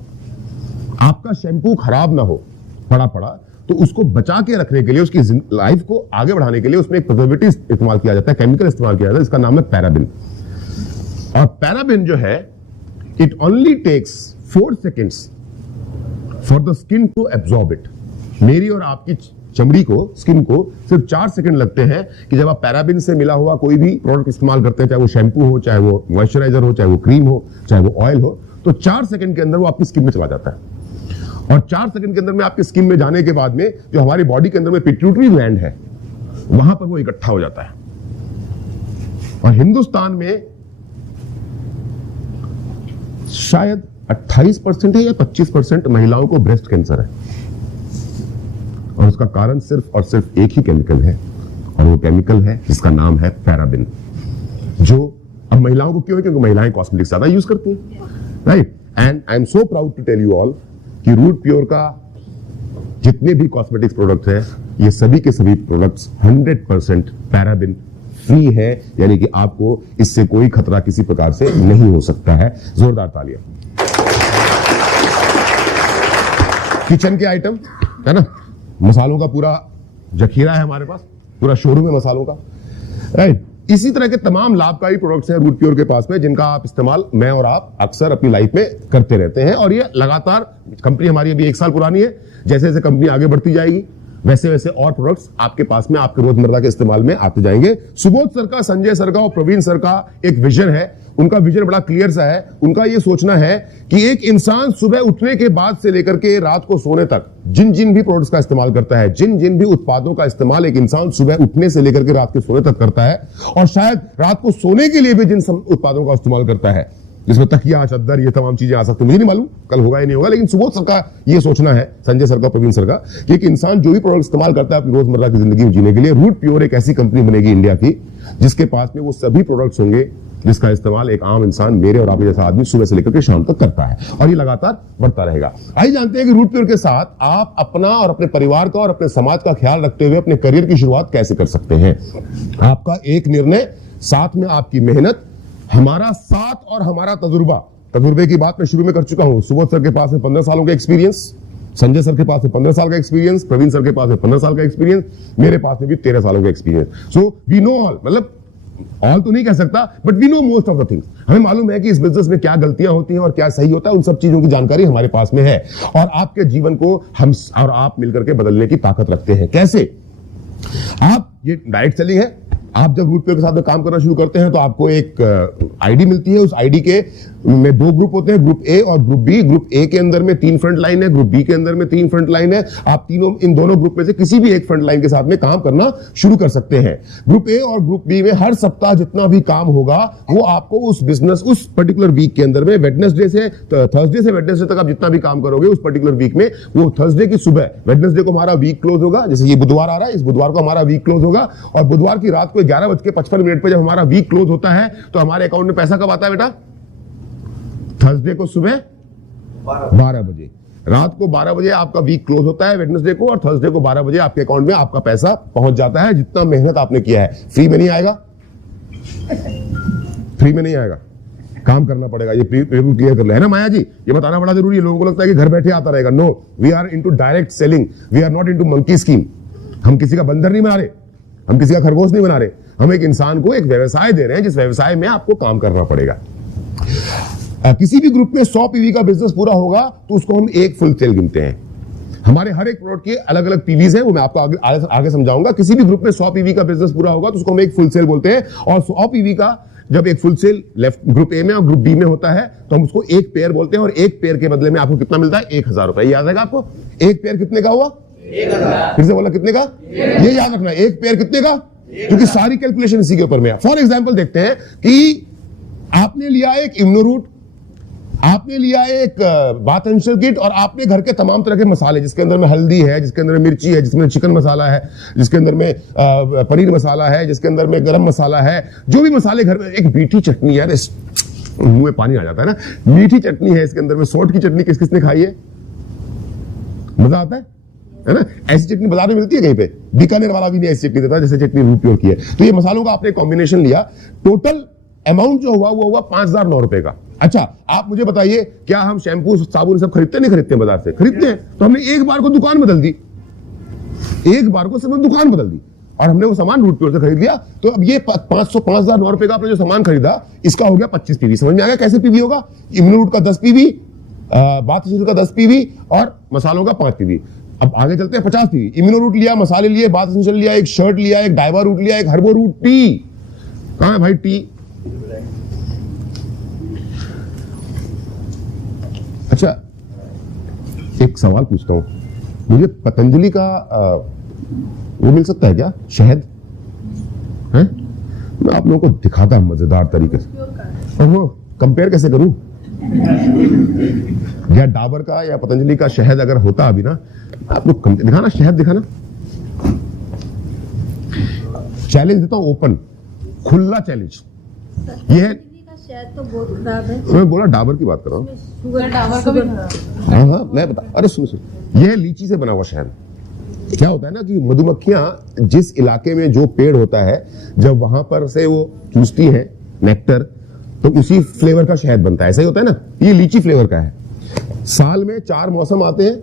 आपका शैम्पू खराब ना हो पड़ा तो उसको बचा के रखने के लिए, उसकी लाइफ को आगे बढ़ाने के लिए उसमें एक प्रिजर्वेटिव इस्तेमाल किया जाता है, केमिकल इस्तेमाल किया जाता है, इसका नाम है पैराबिन। और पैराबिन जो है, it only takes 4 seconds for the skin to absorb it. मेरी और आपकी चमड़ी को, स्किन को सिर्फ 4 सेकंड लगते हैं कि जब आप पैराबिन से मिला हुआ कोई भी प्रोडक्ट इस्तेमाल करते हैं, चाहे वो शैम्पू हो, चाहे वो मॉइस्चराइजर हो, चाहे वो क्रीम हो, चाहे वो ऑयल हो, तो 4 सेकंड के अंदर वो आपकी स्किन में चला जाता है। और 4 सेकंड के अंदर में आपकी स्किन में जाने के बाद में जो हमारी बॉडी के अंदर में पिट्यूटरी ग्लैंड है, वहां पर वो इकट्ठा हो जाता है। और हिंदुस्तान में शायद 28% है या 25% महिलाओं को ब्रेस्ट कैंसर है, और उसका कारण सिर्फ और सिर्फ एक ही केमिकल है, और वो केमिकल है जिसका नाम है पैराबिन। जो अब महिलाओं को क्यों है? क्योंकि महिलाएं कॉस्मेटिक्स ज्यादा यूज करती हैं, right? And I am so proud to tell you all कि रूट प्योर का जितने भी कॉस्मेटिक्स प्रोडक्ट्स हैं, ये सभी के सभी प्रोडक्ट्स 100% पैराबिन फ्री है, यानी कि आपको इससे कोई खतरा किसी प्रकार से नहीं हो सकता है। जोरदार तालियां। किचन के आइटम है ना, मसालों का पूरा जखीरा है हमारे पास, पूरा शोरूम है मसालों का, राइट? इसी तरह के तमाम लाभकारी प्रोडक्ट्स हैं रूट प्योर के पास में, जिनका आप इस्तेमाल मैं और आप अक्सर अपनी लाइफ में करते रहते हैं। और ये लगातार, कंपनी हमारी अभी 1 साल पुरानी है, जैसे जैसे कंपनी आगे बढ़ती जाएगी वैसे वैसे और प्रोडक्ट्स आपके पास में आपके रोजमर्रा के इस्तेमाल में आते जाएंगे। सुबोध सर का, संजय सर का और प्रवीण सर का एक विजन है। उनका विजन बड़ा क्लियर सा है। उनका ये सोचना है कि एक इंसान सुबह उठने के बाद से लेकर के रात को सोने तक जिन जिन भी प्रोडक्ट्स का इस्तेमाल करता है, जिन जिन भी उत्पादों का इस्तेमाल एक इंसान सुबह उठने से लेकर के रात के सोने तक करता है, और शायद रात को सोने के लिए भी जिन उत्पादों का इस्तेमाल करता है, जिसमें तकिया, चद्दर, ये तमाम चीजें आ सकती, मुझे नहीं मालूम कल होगा या नहीं होगा, लेकिन सुबोध सर का ये सोचना है, संजय सर का, प्रवीण सर का, कि एक इंसान जो भी प्रोडक्ट इस्तेमाल करता है अपनी रोजमर्रा की जिंदगी में जीने के लिए, रूट प्योर एक ऐसी कंपनी बनेगी इंडिया की जिसके पास में वो सभी प्रोडक्ट्स होंगे जिसका इस्तेमाल एक आम इंसान, मेरे और आपके जैसा आदमी सुबह से लेकर के शाम तक करता है, और ये लगातार बढ़ता रहेगा। आइए जानते हैं कि रूट प्योर के साथ आप अपना और अपने परिवार का और अपने समाज का ख्याल रखते हुए अपने करियर की शुरुआत कैसे कर सकते हैं। आपका एक निर्णय, साथ में आपकी मेहनत, हमारा साथ और हमारा तजुर्बे की बात मैं शुरू में कर चुका हूं। सुबोध सर के पास में 15 सालों का एक्सपीरियंस, संजय सर के पास में 15 साल का एक्सपीरियंस, प्रवीण सर के पास में 15 साल का एक्सपीरियंस, मेरे पास में भी 13 सालों का experience. So we know all, मतलब ऑल तो नहीं कह सकता, but we know most of the things. हमें मालूम है कि इस बिजनेस में क्या गलतियां होती हैं और क्या सही होता है, उन सब चीजों की जानकारी हमारे पास में है, और आपके जीवन को हम और आप मिलकर के बदलने की ताकत रखते हैं। कैसे? आप, ये डायरेक्ट सेलिंग है। आप जब रूट प्योर के साथ में काम करना शुरू करते हैं तो आपको एक आईडी मिलती है। उस आईडी के में 2 ग्रुप होते हैं, ग्रुप ए और ग्रुप बी। ग्रुप ए के अंदर में 3 फ्रंट लाइन है, ग्रुप बी के अंदर में 3 फ्रंट लाइन है। आप इन दोनों ग्रुप में से किसी भी एक फ्रंट लाइन के साथ में काम करना शुरू कर सकते हैं। ग्रुप ए और ग्रुप बी में हर सप्ताह जितना भी काम होगा वो आपको उस बिजनेस, उस पर्टिकुलर वीक के अंदर में, वेडनेसडे से थर्सडे से वेडनेसडे तक आप जितना भी काम करोगे उस पर्टिकुलर वीक में, वो थर्सडे की सुबह, वेडनेसडे को हमारा वीक क्लोज होगा, जैसे ये बुधवार आ रहा है, इस बुधवार को हमारा वीक क्लोज होगा, और बुधवार की रात को 11:55 पे जब हमारा वीक क्लोज होता है तो हमारे अकाउंट में पैसा कब आता है बेटा? थर्सडे को सुबह 12 बजे। रात को 12 बजे आपका वीक क्लोज होता है वेडनेसडे को, और थर्सडे को 12 बजे आपके अकाउंट में आपका पैसा पहुंच जाता है, जितना मेहनत आपने किया है। फ्री में नहीं आएगा, फ्री में नहीं आएगा, काम करना पड़ेगा। ये क्लियर कर ले, है ना माया जी? ये बताना बड़ा जरूरी है। लोगों को लगता है कि घर बैठे आता रहेगा। No, we are into direct selling, we are not into monkey scheme. हम किसी का बंदर नहीं बना रहे, हम किसी का खरगोश नहीं बना रहे, हम एक इंसान को एक व्यवसाय दे रहे हैं जिस व्यवसाय में आपको काम करना पड़ेगा। किसी भी ग्रुप में 100 पीवी का बिजनेस पूरा होगा तो उसको हम एक फुल सेल गिनते हैं। हमारे हर एक प्रोडक्ट के अलग अलग पीवीज हैं, वो मैं आपको आगे समझाऊंगा। किसी भी ग्रुप में 100 पीवी का बिजनेस पूरा होगा तो उसको हम एक फुल सेल बोलते हैं। और 100 पीवी का जब एक full sale left group A में और ग्रुप बी में होता है तो हम उसको एक पेयर बोलते हैं, और एक पेयर के बदले में आपको कितना मिलता है? 1000 रुपए। याद रहेगा आपको? एक पेयर कितने का हुआ? 1000। फिर से बोला कितने का? ये याद रखना, एक पेयर कितने का, क्योंकि सारी कैलकुलेशन इसी के ऊपर में है। फॉर एग्जाम्पल देखते हैं कि आपने लिया एक इम्यूनोरूट, आपने लिया एक बाथ एंशल किट, और आपने घर के तमाम तरह के मसाले, जिसके अंदर में हल्दी है, जिसके अंदर में मिर्ची है, जिसमें चिकन मसाला है, जिसके अंदर में पनीर मसाला है, जिसके अंदर में गरम मसाला है, जो भी मसाले घर में, एक मीठी चटनी, यार मुंह में पानी आ जाता है ना, मीठी चटनी है इसके अंदर में। सौंठ की चटनी किस किसने खाई है? मजा आता है ना? ऐसी चटनी बाजार में मिलती है कहीं पे? बीकानेर वाला भी नहीं ऐसी चटनी देता जैसे चटनी रूट प्योर की है। तो ये मसालों का आपने कॉम्बिनेशन लिया, टोटल अमाउंट जो हुआ वो हुआ 5,009 रुपए का। अच्छा, आप मुझे बताइए, क्या हम शैम्पू साबुन सब खरीदते नहीं खरीदते बाजार से? खरीदते हैं। तो हमने एक बार को दुकान बदल दी, एक बार को सिर्फ दुकान बदल दी और हमने वो सामान रूट प्योर से खरीद लिया। तो अब ये 5,009 रुपए का आपने जो सामान खरीदा, इसका हो गया 25 पीवी। समझ में आ गया कैसे पीवी होगा? इम्यूनोरूट का 10 पीवी, बाथ एसेंशियल का 10 पीवी और मसालों का 5 पीवी। अब आगे चलते हैं 50 पीवी। इम्यूनोरूट लिया, मसाले लिए, बाथ एसेंशियल लिया, एक शर्ट लिया, एक डाइवा रूट लिया, एक हर्बो रूट टी। कहां है भाई टी? अच्छा, एक सवाल पूछता हूं, मुझे पतंजलि का वो मिल सकता है क्या, शहद है? मैं आप लोगों को दिखाता हूं मजेदार तरीके से, और वो कंपेयर कैसे करूं? या डाबर का या पतंजलि का शहद अगर होता अभी ना, आप लोग दिखाना, शहद दिखाना। चैलेंज देता हूं, ओपन खुला चैलेंज। ये है, शहद तो बहुत खराब है। मैं बोला डाबर की बात कर रहा हूं। शुगर डाबर का भी खराब। हाँ, मैं बता, अरे सुनो, ये है लीची से बना हुआ शहद। क्या होता है ना कि मधुमक्खियां जिस इलाके में जो पेड़ होता है, जब वहां पर से वो चूसती है नेक्टर, तो उसी फ्लेवर का शहद बनता है। ऐसा ही होता है ना। ये लीची फ्लेवर का है। साल में 4 मौसम आते हैं,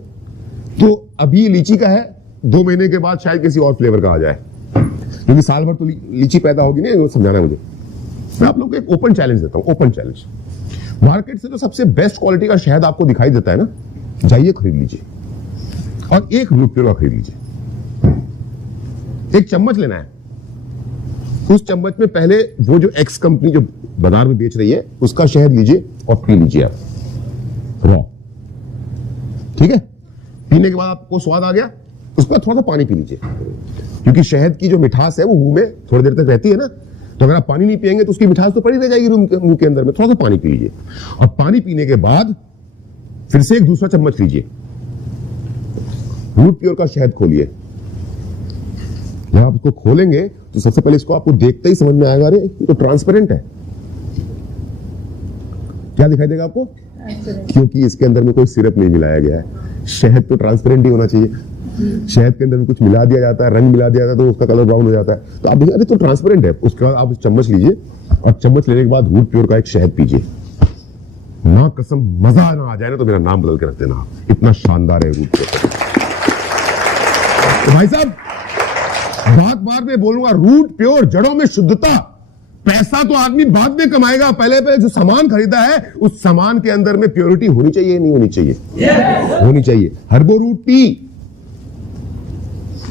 तो अभी लीची का है, 2 महीने के बाद शायद किसी और फ्लेवर का आ जाए, क्योंकि साल भर तो लीची पैदा होगी नहीं। समझाना है मुझे। मैं आप लोगों को एक ओपन चैलेंज देता हूं, ओपन चैलेंज। मार्केट से जो सबसे बेस्ट क्वालिटी का शहद आपको दिखाई देता है ना, जाइए खरीद लीजिए और एक रूट प्योर का खरीद लीजिए। एक चम्मच लेना है, उस चम्मच में पहले वो जो एक्स कंपनी जो बाजार में बेच रही है उसका शहद लीजिए और पी लीजिए आप रॉ। ठीक है? पीने के बाद आपको स्वाद आ गया, उसके बाद थोड़ा सा पानी पी लीजिए, क्योंकि शहद की जो मिठास है वो मुंह में थोड़ी देर तक रहती है ना। तो अगर आप पानी नहीं पिएंगे तो उसकी मिठास तो पड़ी रह जाएगी मुंह के अंदर में। थोड़ा सा पानी पी लीजिए और पानी पीने के बाद फिर से एक दूसरा चम्मच लीजिए, रूट प्योर का शहद खोलिए। जब आप इसको खोलेंगे तो सबसे पहले इसको आपको देखते ही समझ में आएगा, अरे ये तो ट्रांसपेरेंट है। क्या दिखाई देगा आपको? क्योंकि इसके अंदर में कोई सिरप नहीं मिलाया गया है। शहद तो ट्रांसपेरेंट ही होना चाहिए। शहद के अंदर में कुछ मिला दिया जाता है, रंग मिला दिया जाता है, तो उसका कलर ब्राउन हो जाता है। तो आप देखिए, अरे तो ट्रांसपेरेंट है। उसके बाद आप चम्मच लीजिए और चम्मच लेने के बाद रूट प्योर का एक शहद पीजिए। ना कसम मजा ना आ जाए ना तो मेरा नाम बदल के रख देना, इतना शानदार है रूट प्योर। तो भाई साहब, बात बार में बोलूंगा, रूट प्योर, जड़ों में शुद्धता। पैसा तो आदमी बाद में कमाएगा, पहले पहले जो सामान खरीदा है उस सामान के अंदर में प्योरिटी होनी चाहिए, नहीं होनी चाहिए? होनी चाहिए। हर्बो रूट टी,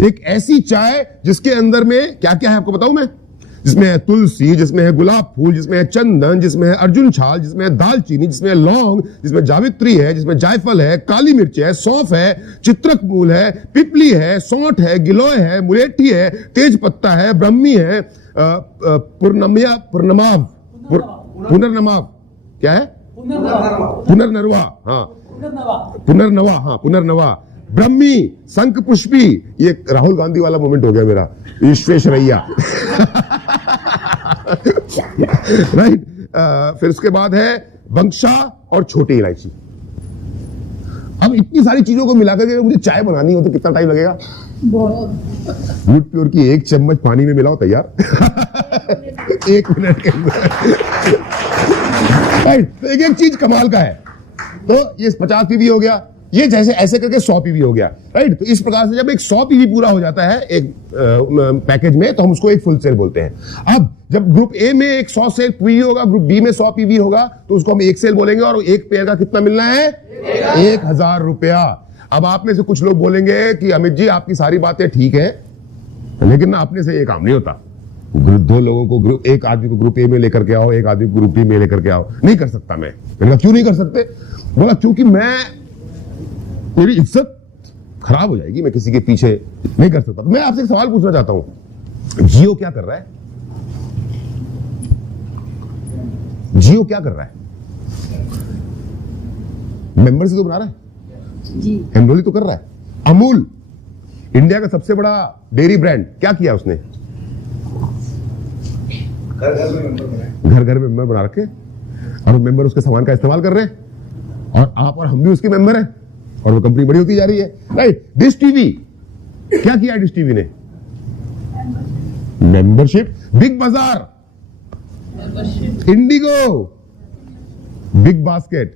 एक ऐसी चाय जिसके अंदर में क्या क्या है आपको बताऊं मैं? जिसमें है तुलसी, जिसमें है गुलाब फूल, जिसमें है चंदन, जिसमें है अर्जुन छाल, जिसमें है दालचीनी, जिसमें है लौंग, जिसमें जावित्री है, जिसमें जायफल है, काली मिर्च है, सौंफ है, चित्रक मूल है, पिपली है, सौंठ है, गिलोय है, मुलेठी है, तेज पत्ता है, ब्रह्मी है, पुनर्नमाव, क्या है? पुनर्नरवा, हाँ पुनर्नवा, ब्रह्मी, शंख पुष्पी। ये राहुल गांधी वाला मोमेंट हो गया मेरा, विश्वेश्वरैया। राइट। फिर उसके बाद है बंक्षा और छोटी इलायची। अब इतनी सारी चीजों को मिलाकर के मुझे चाय बनानी हो तो कितना टाइम लगेगा? रूट प्योर की एक चम्मच पानी में मिलाओ, तैयार। 1 मिनट के अंदर। राइट। तो एक चीज कमाल का है। तो ये 50 पीवी हो गया, ये जैसे ऐसे करके 100 पीवी हो गया। राइट। तो इस प्रकार से जब एक 100 पीवी पूरा हो जाता है एक पैकेज में, तो हम उसको एक फुल सेल बोलते हैं। अब जब ग्रुप ए में एक 100 सेल पीवी होगा, ग्रुप बी में 100 पीवी होगा, तो उसको हम एक सेल बोलेंगे। और एक पेयर का कितना मिलना है? 1,000 रुपया। अब आप में से कुछ लोग बोलेंगे कि अमित जी आपकी सारी बातें ठीक है, लेकिन ना अपने से ये काम नहीं होता। दो लोगों को एक आदमी को ग्रुप ए में लेकर के आओ, एक आदमी को ग्रुप बी में लेकर के आओ। नहीं कर सकता मैं। मैंने कहा क्यों नहीं कर सकते? बोला क्योंकि मेरी इज्जत खराब हो जाएगी, मैं किसी के पीछे नहीं कर सकता। तो मैं आपसे एक सवाल पूछना चाहता हूं, जियो क्या कर रहा है? जियो क्या कर रहा है? मेंबरशिप तो बना रहा है जी, एनरोल तो कर रहा है। अमूल, इंडिया का सबसे बड़ा डेयरी ब्रांड, क्या किया उसने? घर घर में मेंबर बना रखे, और वो मेंबर उसके सामान का इस्तेमाल कर रहे हैं, और आप और हम भी उसके मेंबर हैं, और वो कंपनी बड़ी होती जा रही है। राइट। डिश टीवी, क्या किया डिश टीवी ने? मेंबरशिप। बिग बाजार, इंडिगो, बिग बास्केट।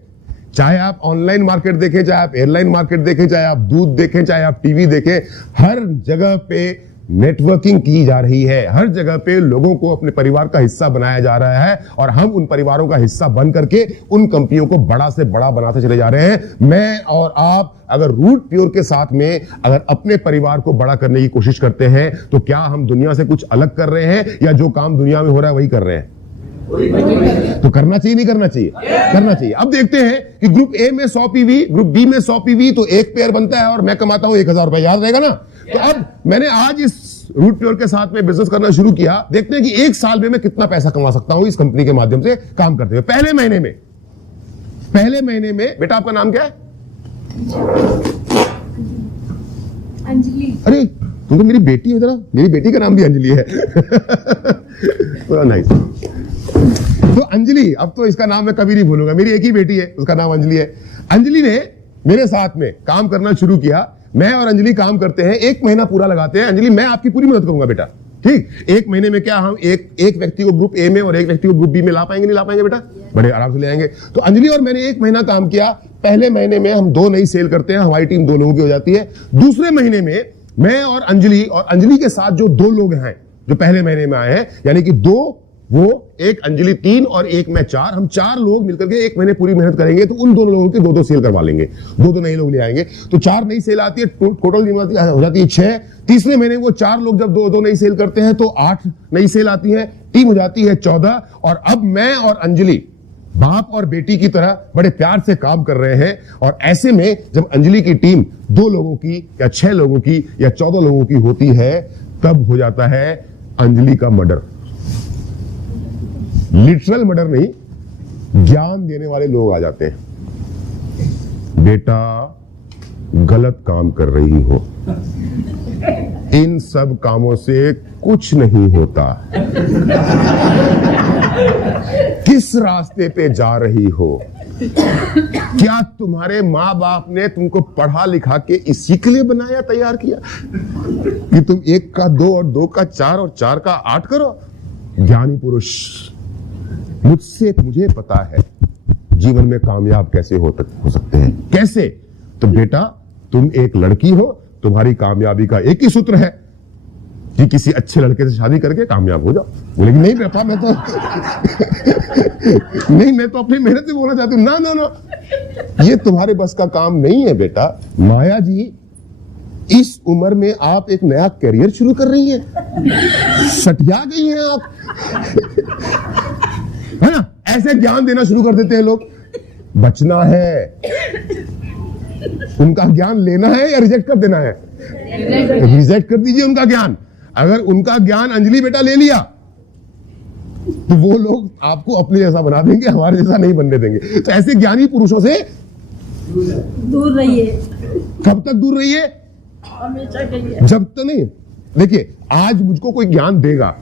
चाहे आप ऑनलाइन मार्केट देखें, चाहे आप एयरलाइन मार्केट देखें, चाहे आप दूध देखें, चाहे आप टीवी देखें, हर जगह पे नेटवर्किंग की जा रही है। हर जगह पे लोगों को अपने परिवार का हिस्सा बनाया जा रहा है और हम उन परिवारों का हिस्सा बन करके उन कंपनियों को बड़ा से बड़ा बनाते चले जा रहे हैं। मैं और आप अगर रूट प्योर के साथ में अगर अपने परिवार को बड़ा करने की कोशिश करते हैं तो क्या हम दुनिया से कुछ अलग कर रहे हैं या जो काम दुनिया में हो रहा है वही कर रहे हैं? तो करना चाहिए, नहीं करना चाहिए? करना चाहिए। अब देखते हैं कि ग्रुप ए में 100 पीवी, ग्रुप बी में 100 पीवी, तो एक पेयर बनता है और मैं कमाता हूं 1000 रुपए, याद रहेगा ना? तो अब मैंने आज इस रूट प्योर के साथ में बिजनेस करना शुरू किया। देखते हैं कि एक साल में मैं कितना पैसा कमा सकता हूं इस कंपनी के माध्यम से काम करते हुए। पहले महीने में बेटा आपका नाम क्या है? अंजलि। अरे तुम तो मेरी बेटी हो, जरा मेरी बेटी का नाम भी अंजलि है। नाइस। तो अंजलि, अब तो इसका नाम मैं कभी नहीं भूलूंगा, मेरी एक ही बेटी है, उसका नाम अंजलि है। अंजलि ने मेरे साथ में काम करना शुरू किया। मैं और अंजलि काम करते हैं, 1 महीना पूरा लगाते हैं। अंजलि, मैं आपकी पूरी मदद करूंगा बेटा, ठीक? 1 महीने में क्या हम एक व्यक्ति को ग्रुप ए में और एक व्यक्ति को ग्रुप बी में ला पाएंगे, नहीं ला पाएंगे बेटा? बड़े आराम से ले आएंगे। तो अंजलि और मैंने 1 महीना काम किया। पहले महीने में हम 2 नई सेल करते हैं, हमारी टीम 2 लोगों की हो जाती है। दूसरे महीने में मैं और अंजलि के साथ जो 2 लोग हैं जो पहले महीने में आए हैं, यानी कि 2 वो, एक अंजलि 3 और एक मैं 4, हम 4 लोग मिलकर के 1 महीने पूरी मेहनत करेंगे तो उन दोनों लोगों की 2-2 सेल करवा लेंगे, 2-2 नए लोग ले आएंगे। तो 4 नई सेल आती है, टोटल हो जाती है 6। तीसरे महीने वो 4 लोग जब 2-2 नई सेल करते हैं तो 8 नई सेल आती है, टीम हो जाती है 14। और अब मैं और अंजलि बाप और बेटी की तरह बड़े प्यार से काम कर रहे हैं। और ऐसे में जब अंजलि की टीम 2 लोगों की या 6 लोगों की या 14 लोगों की होती है, तब हो जाता है अंजलि का मर्डर। लिटरल मर्डर नहीं, ज्ञान देने वाले लोग आ जाते हैं। बेटा गलत काम कर रही हो, इन सब कामों से कुछ नहीं होता, किस रास्ते पे जा रही हो? क्या तुम्हारे माँ बाप ने तुमको पढ़ा लिखा के इसी के लिए बनाया, तैयार किया कि तुम 1 का 2 और 2 का 4 और 4 का 8 करो? ज्ञानी पुरुष, मुझे पता है जीवन में कामयाब कैसे हो सकते हैं। कैसे? तो बेटा तुम एक लड़की हो, तुम्हारी कामयाबी का एक ही सूत्र है कि किसी अच्छे लड़के से शादी करके कामयाब हो जाओ। बोलेगी नहीं बेटा, मैं तो नहीं, मैं तो अपनी मेहनत से बोलना चाहती हूँ। ना, ये तुम्हारे बस का काम नहीं है बेटा। माया जी, इस उम्र में आप एक नया करियर शुरू कर रही हैं, सटिया गई हैं आप, है ना? ऐसे ज्ञान देना शुरू कर देते हैं लोग। बचना है, उनका ज्ञान लेना है या रिजेक्ट कर देना है? रिजेक्ट कर दीजिए उनका ज्ञान। अगर उनका ज्ञान अंजलि बेटा ले लिया तो वो लोग आपको अपने जैसा बना देंगे, हमारे जैसा नहीं बनने देंगे। तो ऐसे ज्ञानी पुरुषों से दूर रहिए। कब तक दूर रहिए? हमेशा कहिए। जब तक नहीं। देखिए, आज मुझको कोई ज्ञान देगा,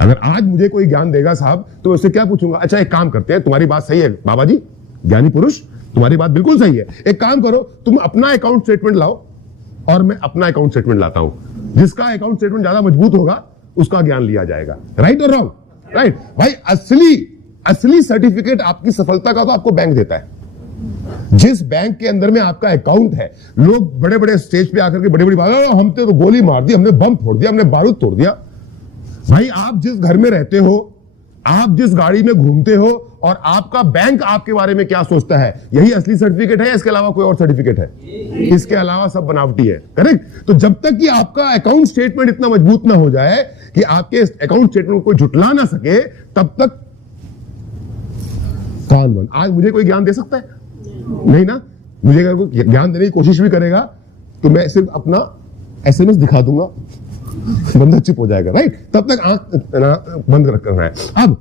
अगर आज मुझे कोई ज्ञान देगा साहब, तो उससे क्या पूछूंगा? अच्छा एक काम करते हैं, तुम्हारी बात सही है बाबा जी, ज्ञानी पुरुष तुम्हारी बात बिल्कुल सही है। एक काम करो, तुम अपना अकाउंट स्टेटमेंट लाओ और मैं अपना अकाउंट स्टेटमेंट लाता हूं। जिसका अकाउंट स्टेटमेंट ज्यादा मजबूत होगा उसका ज्ञान लिया जाएगा। राइट और रॉन्ग? राइट भाई। असली सर्टिफिकेट आपकी सफलता का तो आपको बैंक देता है। जिस बैंक के अंदर में आपका अकाउंट है, लोग बड़े बड़े स्टेज पे आकर के बड़ी बड़ी बात, हमने तो गोली मार दी, हमने बम फोड़ दिया, हमने बारूद तोड़ दिया। भाई आप जिस घर में रहते हो, आप जिस गाड़ी में घूमते हो और आपका बैंक आपके बारे में क्या सोचता है, यही असली सर्टिफिकेट है। इसके अलावा कोई और सर्टिफिकेट है? इसके अलावा सब बनावटी है। करेक्ट? तो जब तक कि आपका अकाउंट स्टेटमेंट इतना मजबूत ना हो जाए कि आपके अकाउंट स्टेटमेंट को झुटला ना सके, तब तक कान बंद। आज मुझे कोई ज्ञान दे सकता है? नहीं ना। मुझे अगर कोई ज्ञान देने की कोशिश भी करेगा तो मैं सिर्फ अपना SMS दिखा दूंगा, बंदा चुप हो जाएगा। राइट? तब तक आंख बंद रखना है। अब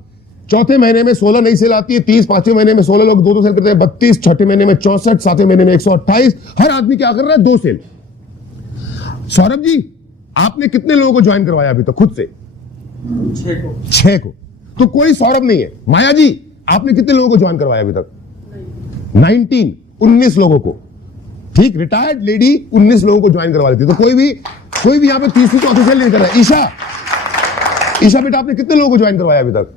चौथे महीने में 16 नई सेल आती है, 30, 5वें महीने में 16 लोग 2-2 सेल करते हैं, 32, छठे महीने में 64, 7वें महीने में 128। हर आदमी क्या कर रहा है? 2 सेल। सौरभ जी, आपने कितने लोगों को ज्वाइन करवाया अभी तक खुद से? 6 को। तो कोई सौरभ नहीं है। माया जी, आपने कितने लोगों को ज्वाइन करवाया अभी तक? 19 लोगों को। ठीक, रिटायर्ड लेडी 19 लोगों को ज्वाइन करवा लेती। तो कोई भी यहां पे 3री 4थी सेल नहीं कर रहा है। ईशा बेटा, आपने कितने लोगों को ज्वाइन करवाया अभी तक?